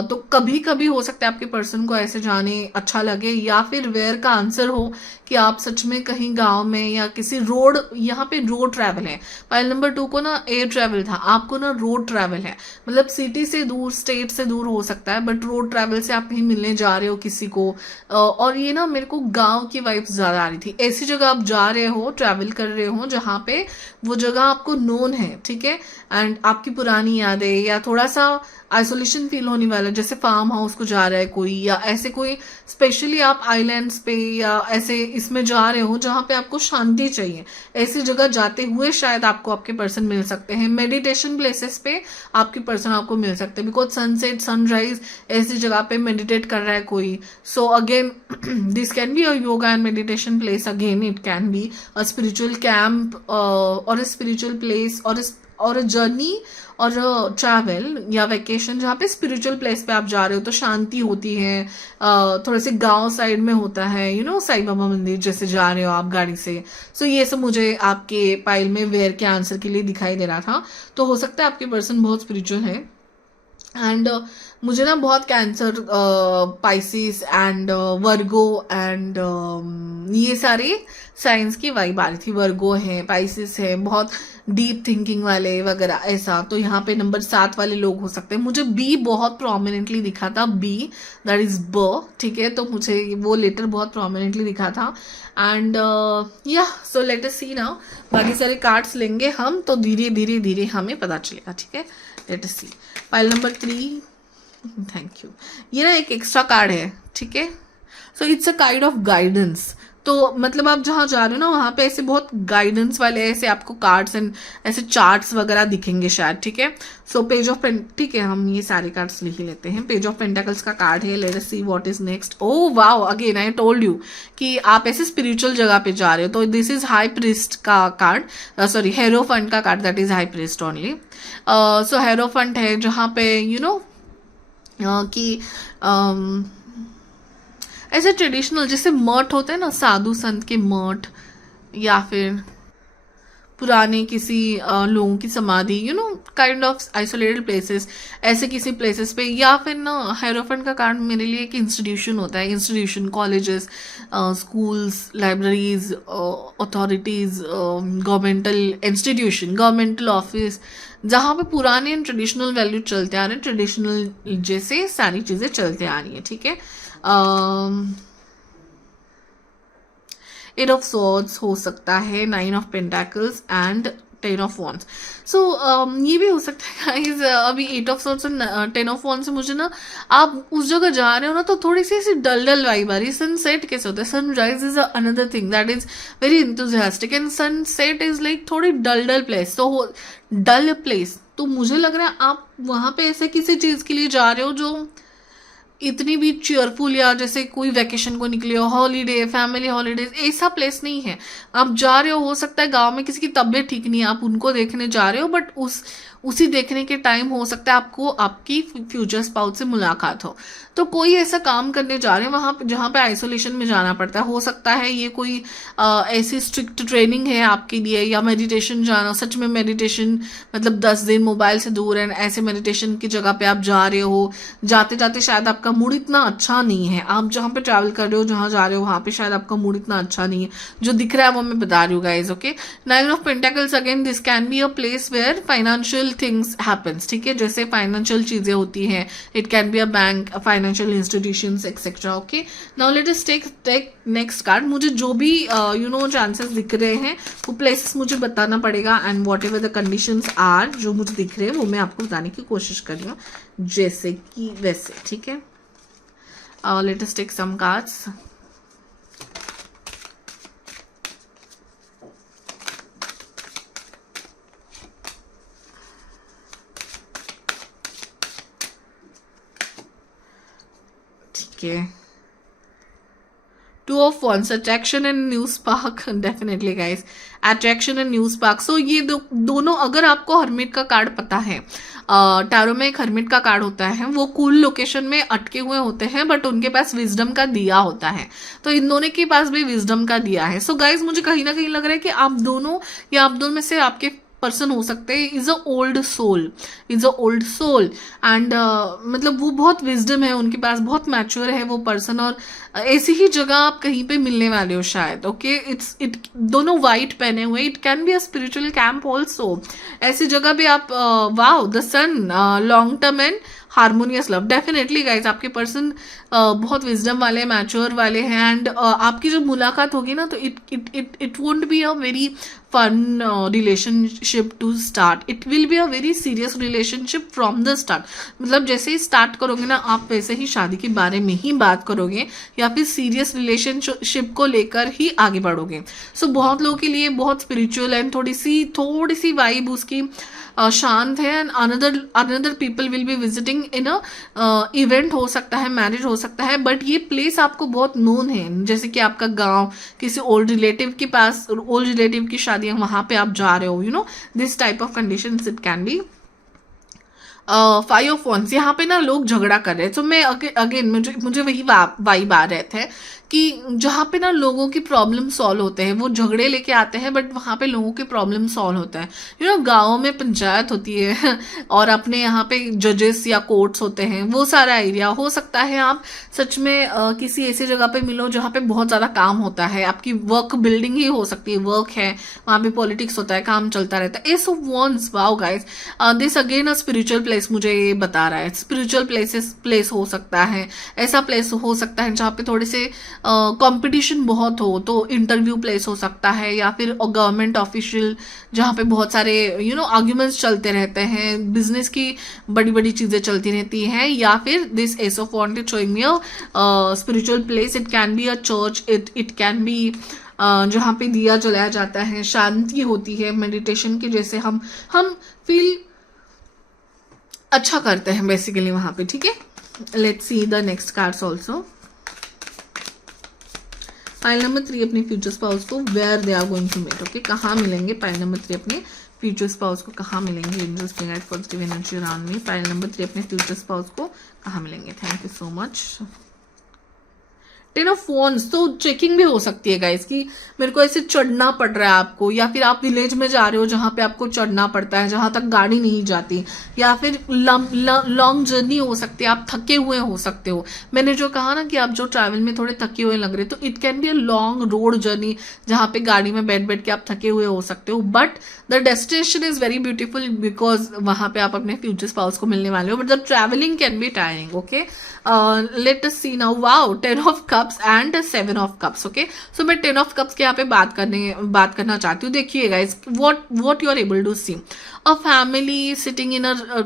तो कभी कभी हो सकता है आपके पर्सन को ऐसे जाने अच्छा लगे, या फिर वेयर का आंसर हो कि आप सच में कहीं गांव में या किसी रोड, यहाँ पे रोड ट्रैवल है। पाइल नंबर 2 को ना एयर ट्रैवल था, आपको ना रोड ट्रैवल है, मतलब सिटी से दूर, स्टेट से दूर हो सकता है बट रोड ट्रैवल से आप कहीं मिलने जा रहे हो किसी को। और ये ना मेरे को गांव की वाइब्स ज्यादा आ रही थी। ऐसी जगह आप जा रहे हो, ट्रैवल कर रहे हो जहाँ पे वो जगह आपको नोन है, ठीक है, एंड आपकी पुरानी यादें या थोड़ा सा आइसोलेशन फील होने वाला है, जैसे फार्म हाउस को जा रहा है कोई, या ऐसे कोई स्पेशली आप आइलैंड्स पे या ऐसे इसमें जा रहे हो जहाँ पे आपको शांति चाहिए। ऐसी जगह जाते हुए शायद आपको आपके पर्सन मिल सकते हैं। मेडिटेशन प्लेसेस पे आपके पर्सन आपको मिल सकते हैं बिकॉज सनसेट, सनराइज, ऐसी जगह पे मेडिटेट कर रहा है कोई। So again this can be a yoga and meditation place, again it can be a spiritual camp और अ स्पिरिचुअल प्लेस और अ जर्नी और ट्रैवल या वेकेशन जहाँ पे स्पिरिचुअल प्लेस पे आप जा रहे हो तो शांति होती है। थोड़े से गांव साइड में होता है, यू नो, साईं बाबा मंदिर जैसे जा रहे हो आप गाड़ी से। सो ये सब मुझे आपके पाइल में वेयर के आंसर के लिए दिखाई दे रहा था। तो हो सकता है आपके पर्सन बहुत स्पिरिचुअल है एंड मुझे ना बहुत cancer, Pisces and Virgo and ये सारे साइंस की वाइब आ रही थी। वर्गो है, पाइसिस है, बहुत डीप थिंकिंग वाले वगैरह ऐसा। तो यहाँ पे नंबर 7 वाले लोग हो सकते हैं। मुझे बी बहुत प्रोमिनेंटली दिखा था, बी दैट इज ब, ठीक है। तो मुझे वो लेटर बहुत प्रोमिनेंटली दिखा था एंड या सो लेट अस सी नाउ। बाकी सारे कार्ड्स लेंगे हम तो धीरे धीरे धीरे हमें पता चलेगा, ठीक है। Let us see pile number 3, thank you. ये ना एक एक्स्ट्रा कार्ड है, ठीक है। So it's a kind of guidance. तो मतलब आप जहाँ जा रहे हो ना वहाँ पे ऐसे बहुत गाइडेंस वाले ऐसे आपको कार्ड्स एंड ऐसे चार्ट्स वगैरह दिखेंगे शायद, ठीक है। सो पेज ऑफ पेन, ठीक है, हम ये सारे कार्ड्स लिख ही लेते हैं। पेज ऑफ पेंटाकल्स का कार्ड है। Let us see what is next. Oh wow, again I told you कि आप ऐसे स्पिरिचुअल जगह पे जा रहे हो। तो दिस इज हाई प्रिस्ट का कार्ड, सॉरी हेरोफंट का card, that is high priest only. So hierophant है जहाँ पे यू नो कि ऐसे ट्रेडिशनल जैसे मठ होते हैं ना, साधु संत के मठ, या फिर पुराने किसी लोगों की समाधि, you know, kind of isolated places, ऐसे किसी प्लेसेस पे। या फिर ना हेरोफंट का कार्ड मेरे लिए एक इंस्टीट्यूशन होता है, institution, colleges, schools, libraries, authorities, governmental institution, governmental office, जहाँ पे पुराने ट्रेडिशनल वैल्यू चलते आ रहे हैं, ट्रेडिशनल जैसे सारी चीज़ें चलते आ रही हैं, ठीक है। 8 ऑफ सॉर्ड्स हो सकता है, 9 of pentacles and 10 of wands. So ये भी हो सकता है गाइस. अभी 8 ऑफ सॉर्ड्स और 10 ऑफ वॉन्ड्स से मुझे ना, आप उस जगह जा रहे हो ना तो थोड़ी सी ऐसी डल डल वाइब आ रही है. सनसेट कैसे होता है, sunrise is another thing that is very enthusiastic and sunset is like थोड़ी डल डल प्लेस. तो डल प्लेस, तो मुझे लग रहा है आप वहां पे ऐसे किसी चीज के लिए जा रहे हो जो इतनी भी चेयरफुल, या जैसे कोई वैकेशन को निकले हो, हॉलीडे, फैमिली हॉलीडेज, ऐसा प्लेस नहीं है. आप जा रहे हो सकता है गांव में किसी की तबीयत ठीक नहीं है, आप उनको देखने जा रहे हो, बट उसी देखने के टाइम हो सकता है आपको आपकी फ्यूचर स्पाउस से मुलाकात हो. तो कोई ऐसा काम करने जा रहे हैं वहां जहां पे आइसोलेशन में जाना पड़ता है. हो सकता है ये कोई ऐसी स्ट्रिक्ट ट्रेनिंग है आपके लिए, या मेडिटेशन जाना, सच में मेडिटेशन मतलब 10 दिन मोबाइल से दूर है, ऐसे मेडिटेशन की जगह पे आप जा रहे हो. जाते जाते शायद आपका मूड इतना अच्छा नहीं है, आप जहाँ पे ट्रैवल कर रहे हो, जहाँ जा रहे हो वहां पे शायद आपका मूड इतना अच्छा नहीं है. जो दिख रहा है वो मैं बता रही हूँ guys. Okay, 9 of pentacles again, this can be a place where financial things happens. ठीक है, जैसे फाइनेंशियल चीजें होती हैं, it can be a bank, financial institutions etcetera. Okay, now let us take next card. मुझे जो भी चांसेस दिख रहे हैं वो प्लेसेस मुझे बताना पड़ेगा, and whatever the conditions are जो मुझे दिख रहे हैं वो मैं आपको बताने की कोशिश कर रही हूँ, जैसे कि वैसे. ठीक है, let us take some cards. Okay. 2 of Wands, attraction and new spark. Definitely guys, attraction and new spark. So ये दोनों, अगर आपको हर्मिट का कार्ड पता है, टैरो में एक हर्मिट का कार्ड होता है, वो कूल लोकेशन में अटके हुए होते हैं, बट उनके पास विजडम का दिया होता है. तो इन दोनों के पास भी विजडम का दिया है. सो गाइज, मुझे कहीं ना कहीं लग रहा है कि आप दोनों, या आप दोनों में से आपके पर्सन हो सकते हैं is a old soul, and मतलब वो बहुत विजडम है उनके पास, बहुत मैच्योर है वो पर्सन, और ऐसी ही जगह आप कहीं पे मिलने वाले हो शायद. ओके, इट दोनों वाइट पहने हुए, it can be a spiritual camp also. ऐसी जगह भी आप, wow, the sun, long term and harmonious love. Definitely guys, आपके पर्सन बहुत विजडम वाले, मैच्योर वाले हैं, एंड आपकी जब मुलाकात होगी ना तो it won't be a very fun relationship to start, it will be a very serious relationship from the start. मतलब जैसे ही स्टार्ट करोगे ना आप, वैसे ही शादी के बारे में ही बात करोगे, या फिर सीरियस रिलेशनशिप को लेकर ही आगे बढ़ोगे. सो बहुत लोगों के लिए बहुत स्पिरिचुअल एंड थोड़ी सी वाइब उसकी शांत है, and another people will be visiting in a event, हो सकता है मैरिज हो सकता है, बट ये प्लेस आपको बहुत नोन है, जैसे कि आपका गांव, किसी ओल्ड रिलेटिव के पास, ओल्ड रिलेटिव की शादी, वहां पे आप जा रहे हो, this type of condition it can B. 5 of wands, यहाँ पे ना लोग झगड़ा कर रहे हैं. तो मैं अगेन मुझे वही वाइब आ रहे थे कि जहाँ पे ना लोगों की प्रॉब्लम सॉल्व होते हैं, वो झगड़े लेके आते हैं, बट वहाँ पे लोगों की प्रॉब्लम सॉल्व होता है. गाँव में पंचायत होती है और अपने यहाँ पे जजेस या कोर्ट्स होते हैं, वो सारा एरिया. हो सकता है आप सच में किसी ऐसी जगह पे मिलो जहाँ पे बहुत ज़्यादा काम होता है, आपकी वर्क बिल्डिंग ही हो सकती है, वर्क है, वहाँ पे पॉलिटिक्स होता है, काम चलता रहता है. S of wands, wow guys, this again a spiritual place मुझे ये बता रहा है. स्पिरिचुअल प्लेस हो सकता है, ऐसा प्लेस हो सकता है जहाँ पे थोड़े से कंपटीशन बहुत हो, तो इंटरव्यू प्लेस हो सकता है, या फिर गवर्नमेंट ऑफिशियल जहाँ पे बहुत सारे आर्ग्यूमेंट्स चलते रहते हैं, बिजनेस की बड़ी बड़ी चीजें चलती रहती हैं, या फिर this ace of wand is showing me a spiritual place. It can be a church, it can be जहाँ पे दिया जलाया जाता है, शांति होती है, मेडिटेशन के जैसे हम फील अच्छा करते हैं बेसिकली वहां पे. ठीक है, let's see the next cards also. Pile number 3 अपने फ्यूचर स्पाउस को where they are going to meet. Okay, कहाँ मिलेंगे पाइल नंबर 3 अपने फ्यूचर स्पाउस को, कहाँ मिलेंगे? Angels bring out positive energy around me. Pile number 3 अपने फ्यूचर स्पाउस को कहाँ मिलेंगे? Thank you so much. 10 of wands, तो चेकिंग भी हो सकती है गाइस कि मेरे को ऐसे चढ़ना पड़ रहा है आपको, या फिर आप विलेज में जा रहे हो जहाँ पे आपको चढ़ना पड़ता है, जहाँ तक गाड़ी नहीं जाती, या फिर लॉन्ग जर्नी हो सकती है, आप थके हुए हो सकते हो. मैंने जो कहा ना कि आप जो ट्रैवल में थोड़े थके हुए लग रहे, तो it can be a long road journey जहाँ पे गाड़ी में बैठ के आप थके हुए हो सकते हो, but the destination is very beautiful because वहां पे आप अपने फ्यूचर स्पाउस को मिलने वाले हो, but the traveling can be tiring. Okay, let us see now. Wow, 10 of cups. Cups and 7 of cups. Okay, so मैं 10 ऑफ कप्स के यहाँ पे बात करना चाहती हूँ. देखिए guys, what you are able to see a family sitting in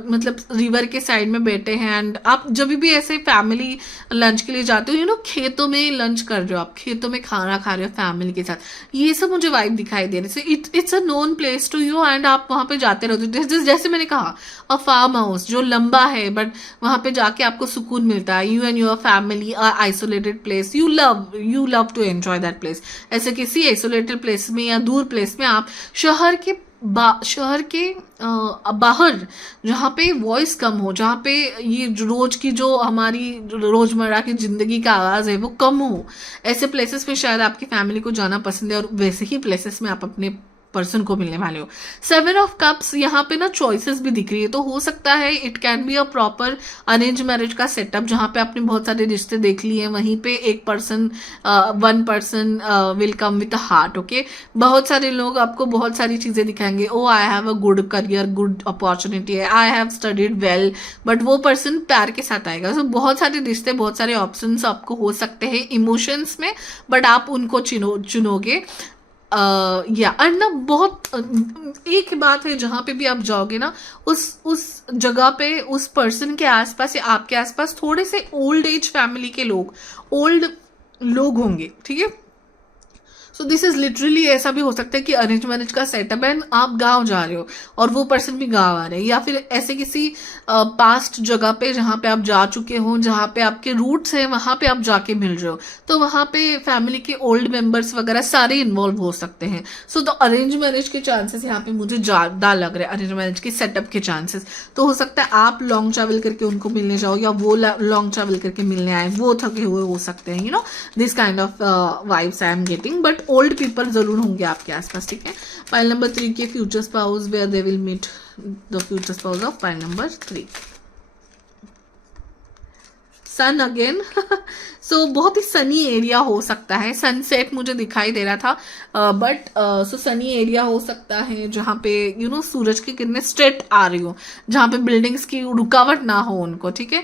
मतलब रिवर के साइड में बैठे हैं. एंड आप जब भी ऐसे फैमिली लंच के लिए जाते हो, खेतों में लंच कर रहे हो, आप खेतों में खाना खा रहे हो फैमिली के साथ, ये सब मुझे वाइब दिखाई दे रही है. It's a known place to you and आप वहां पे जाते रहते हो. जैसे मैंने कहा, अ फार्म हाउस जो लंबा है बट वहां पे जाके आपको सुकून मिलता है. You and your family, a isolated place, you love to enjoy that place. ऐसे किसी आइसोलेटेड प्लेस में या दूर प्लेस में आप शहर के बाहर, जहाँ पे वॉइस कम हो, जहाँ पे ये रोज की जो हमारी रोजमर्रा की जिंदगी का आवाज है वो कम हो, ऐसे प्लेसेस में शायद आपकी फैमिली को जाना पसंद है और वैसे ही प्लेसेस में आप अपने पर्सन को मिलने वाले हो. 7 ऑफ कप्स यहाँ पे ना चॉइसेस भी दिख रही है. तो हो सकता है it can be a proper arrange marriage का सेटअप, जहाँ पे आपने बहुत सारे रिश्ते देख लिए हैं. वहीं पे one person will come with a heart. Okay, बहुत सारे लोग आपको बहुत सारी चीजें दिखाएंगे. Oh, I have a good career, good opportunity है, I have studied well, but वो पर्सन प्यार के साथ आएगा. तो बहुत सारे रिश्ते, बहुत सारे ऑप्शन आपको हो सकते हैं इमोशंस में, बट आप उनको चुनोगे. या और ना बहुत एक बात है, जहां पे भी आप जाओगे ना, उस जगह पे उस पर्सन के आसपास या आपके आसपास थोड़े से ओल्ड एज फैमिली के ओल्ड लोग होंगे. ठीक है, सो दिस इज लिटरली ऐसा भी हो सकता है कि अरेंज मैरिज का सेटअप है, आप गांव जा रहे हो और वो पर्सन भी गांव आ रहे हैं, या फिर ऐसे किसी पास्ट जगह पे जहाँ पे आप जा चुके हो, जहाँ पे आपके रूट्स हैं, वहां पे आप जाके मिल रहे हो. तो वहां पे फैमिली के ओल्ड मेंबर्स वगैरह सारे इन्वॉल्व हो सकते हैं. सो तो अरेंज मैरिज के चांसेस यहाँ पे मुझे ज्यादा लग रहे हैं, अरेंज मैरिज के सेटअप के चांसेस. तो हो सकता है आप लॉन्ग ट्रैवल करके उनको मिलने जाओ, या वो लॉन्ग ट्रैवल करके मिलने आए, वो थके हुए हो सकते हैं. This kind of vibes I am getting. But old people जरूर होंगे आपके आसपास. ठीक है, पाइल नंबर 3 के future spouse, where they will meet the future spouse of pile number 3. Sun again. So बहुत ही सनी एरिया हो सकता है. सनसेट मुझे दिखाई दे रहा था, बट सो सनी एरिया हो सकता है जहाँ पे सूरज की किरणें स्ट्रेट आ रही हो, जहाँ पे बिल्डिंग्स की रुकावट ना हो उनको. ठीक है,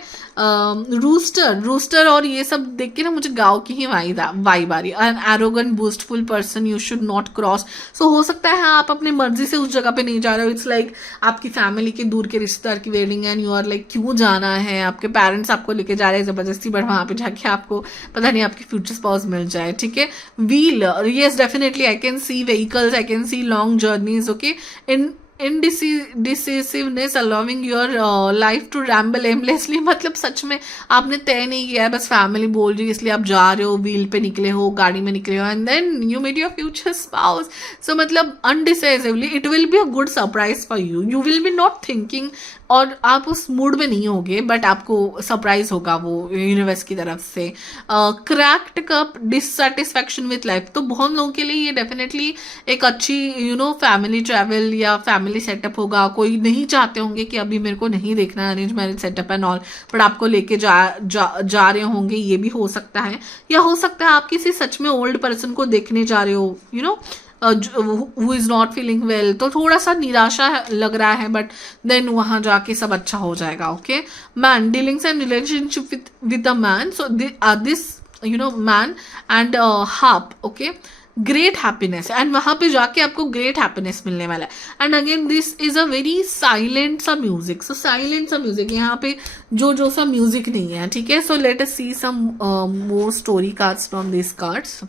रूस्टर और ये सब देख के ना मुझे गाँव की ही वाइब आ रही. An arrogant boastful person you should not cross. So हो सकता है आप अपनी मर्जी से उस जगह पे नहीं जा रहे हो. इट्स लाइक आपकी फैमिली के दूर के रिश्तेदार की wedding and you are like क्यों जाना है, आपके पेरेंट्स आपको लेके जा रहे हैं जबरदस्ती, बट वहां पे जाके आपको पता नहीं आपकी फ्यूचर स्पाउस मिल जाए. ठीक है, wheel, yes definitely I can see vehicles, I can see long journeys. Okay, indecisiveness allowing your life to ramble aimlessly. मतलब सच में आपने तय नहीं किया है, बस फैमिली बोल रही है इसलिए आप जा रहे हो, व्हील पे निकले हो, गाड़ी में निकले हो, and then you met your future spouse. So मतलब undecisively it will be a good surprise for you. You will be not thinking, और आप उस मूड में नहीं होगे, बट आपको सरप्राइज होगा वो यूनिवर्स की तरफ से. Cracked cup, dissatisfaction with life. तो बहुत लोगों के लिए ये डेफिनेटली एक अच्छी फैमिली ट्रैवल या फैमिली सेटअप होगा. कोई नहीं चाहते होंगे कि अभी मेरे को नहीं देखना है arrange marriage setup and all, but आपको लेके जा रहे होंगे. ये भी हो सकता है, या हो सकता है आप किसी सच में ओल्ड पर्सन को देखने जा रहे हो, who is not feeling well. तो थोड़ा सा निराशा लग रहा है, बट देन वहां जाके सब अच्छा हो जाएगा. Okay, man, dealings and relationship with a man. So this man and harp. Okay, great happiness, and वहां पे जाके आपको ग्रेट हैप्पीनेस मिलने वाला है. And again this is a very silent सा म्यूजिक. सो साइलेंट सा म्यूजिक, यहाँ पे जो सा म्यूजिक नहीं है. ठीक है, so let us see some more story cards from this cards.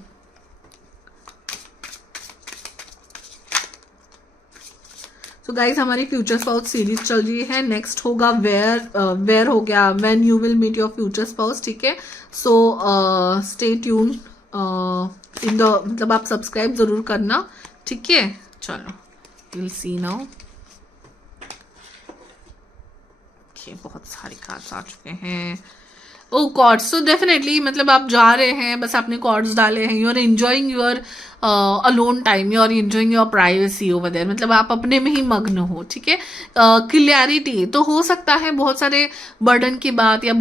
So guys, हमारी फ्यूचर स्पाउस सीरीज चल रही है. नेक्स्ट होगा वेयर हो गया, when you will meet your future spouse. ठीक है, so stay tune in the, मतलब आप सब्सक्राइब जरूर करना. ठीक है, चलो विल सी नाउ. बहुत सारे कार्ड्स आ चुके हैं. ओ कॉर्ड्स, सो डेफिनेटली मतलब आप जा रहे हैं, बस आपने कॉर्ड्स डाले हैं, you are enjoying your alone time, you are enjoying your privacy over there. मतलब आप अपने में ही मग्न हो. ठीक है, क्लियरिटी, तो हो सकता है बहुत सारे बर्डन की बात या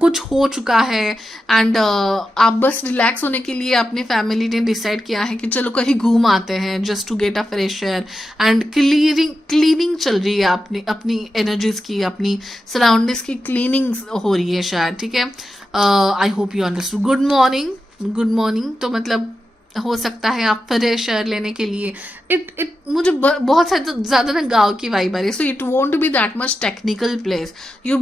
कुछ हो चुका है, एंड आप बस रिलैक्स होने के लिए अपनी फैमिली ने डिसाइड किया है कि चलो कहीं घूम आते हैं, just to get a fresh air. And cleaning चल रही है, अपनी एनर्जीज की, अपनी सराउंडिंग्स की क्लीनिंग हो रही है शायद. ठीक है, I hope you understood. Good morning, good morning, तो मतलब हो सकता है आप फ्रेश एयर लेने के लिए इट मुझे बहुत ज़्यादा ना गांव की वाइब आ रही है. So it won't be that much technical place. You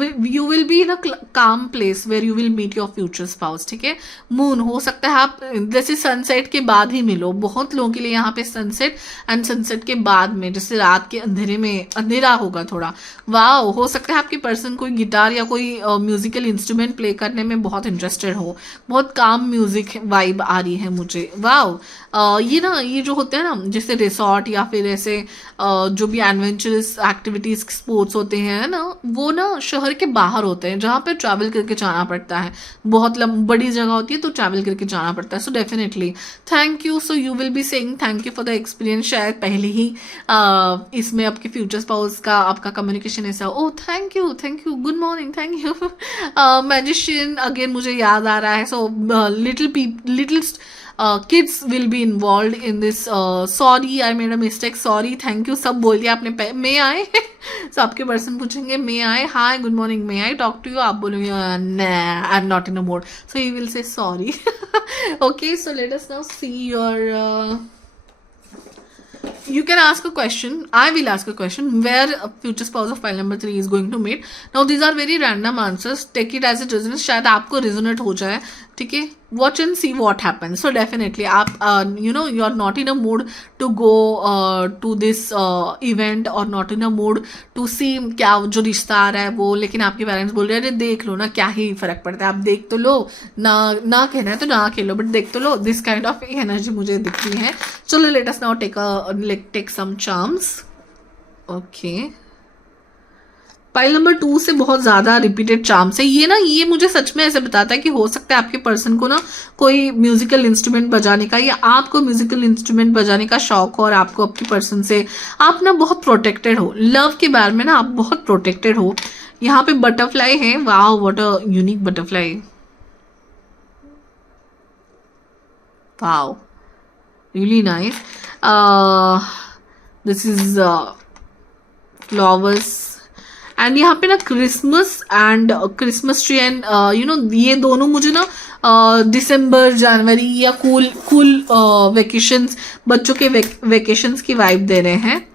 will be in a calm place where you will meet your future spouse. ठीक है. मून हो सकता है आप जैसे सनसेट के बाद ही मिलो. बहुत लोगों के लिए यहाँ पे सनसेट एंड सनसेट के बाद में, जैसे रात के अंधेरे में, अंधेरा होगा थोड़ा. वाह, हो सकता है आपकी पर्सन कोई गिटार या कोई म्यूजिकल इंस्ट्रूमेंट प्ले करने में बहुत इंटरेस्टेड हो. बहुत काम म्यूजिक वाइब आ रही है मुझे. वाह, ये ना, ये जो होते हैं ना जैसे रिसॉर्ट या फिर ऐसे जो भी एडवेंचरस एक्टिविटीज स्पोर्ट्स होते हैं ना, वो ना शहर के बाहर होते हैं जहाँ पे ट्रैवल करके जाना पड़ता है. बहुत बड़ी जगह होती है तो ट्रैवल करके जाना पड़ता है. So definitely thank you. So you will be saying thank you for the experience. शायद पहले ही इसमें आपके फ्यूचर स्पाउस का आपका कम्युनिकेशन ऐसा. Oh thank you, thank you, good morning, thank you. Magician again मुझे याद आ रहा है. So little kids will be involved in this. Sorry, I made a mistake. Sorry, thank you, सब बोल दिया आपने. may I? So आपके पर्सन पूछेंगे may I, hi, good morning, may I talk to you? आप बोलोगे nah, I'm not in a mood. So he will say sorry. Okay, so let us now see your you can ask a question. I will ask a question where a future spouse of pile number 3 is going to meet. Now these are very random answers. Take it as it resonates. शायद आपको resonate हो जाए. ठीक है. Watch and see what happens. So definitely आप you are not in a mood to go to this event or not in a mood to see क्या जो रिश्ता आ रहा है वो. लेकिन आपके पेरेंट्स बोल रहे हैं अरे देख लो ना, क्या ही फर्क पड़ता है, आप देख तो लो ना. ना कहना है तो ना खेलो, बट देख तो लो. दिस काइंड ऑफ एनर्जी मुझे दिख रही है. चलो let us now take some charms. Okay, pile number 2 से बहुत ज्यादा रिपीटेड चार्म्स है ये ना. ये मुझे सच में ऐसे बताता है कि हो सकता है आपके पर्सन को ना कोई म्यूजिकल इंस्ट्रूमेंट बजाने का या आपको म्यूजिकल इंस्ट्रूमेंट बजाने का शौक हो और आपको आपके पर्सन से आप ना बहुत प्रोटेक्टेड हो. लव के बारे में ना आप बहुत प्रोटेक्टेड हो. यहाँ पे बटरफ्लाई है. Wow, what a unique butterfly. Wow, really nice. This is flowers and यहाँ पे ना Christmas and Christmas tree and ये दोनों मुझे ना दिसंबर जनवरी या कूल वेकेशंस, बच्चों के वेकेशंस की वाइब दे रहे हैं.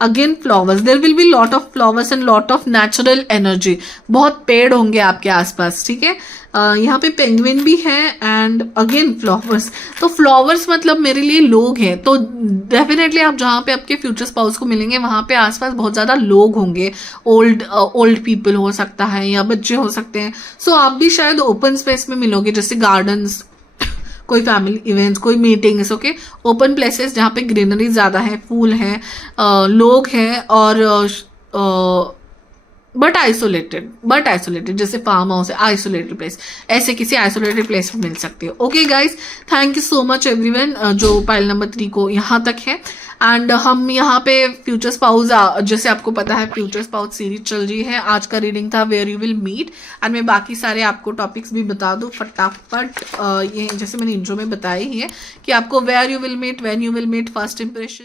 Again flowers, there will be lot of flowers and lot of natural energy. बहुत पेड़ होंगे आपके आसपास. ठीक है. यहाँ पे पेंगुइन भी है एंड अगेन फ्लावर्स. तो फ्लावर्स मतलब मेरे लिए लोग हैं. तो डेफिनेटली आप जहाँ पे आपके फ्यूचर स्पाउस को मिलेंगे वहाँ पे आसपास बहुत ज़्यादा लोग होंगे. ओल्ड पीपल हो सकता है या बच्चे हो सकते हैं. सो आप भी शायद ओपन स्पेस में मिलोगे, जैसे गार्डन्स, कोई फैमिली इवेंट्स, कोई मीटिंग्स. ओके, ओपन प्लेसेस जहाँ पे ग्रीनरी ज़्यादा है, फूल हैं, लोग हैं और बट आइसोलेटेड जैसे फार्म हाउस है, आइसोलेटेड प्लेस, ऐसे किसी आइसोलेटेड प्लेस में मिल सकते हो. Okay guys, thank you so much everyone जो पाइल नंबर 3 को यहाँ तक है. एंड हम यहाँ पे फ्यूचर स्पाउस, जैसे आपको पता है फ्यूचर स्पाउस सीरीज चल रही है. आज का रीडिंग था where you will meet and मैं बाकी सारे आपको टॉपिक्स भी बता दूँ फटाफट. ये जैसे मैंने इंट्रो में बताया ही है कि आपको where you will meet, when you will meet, first impression,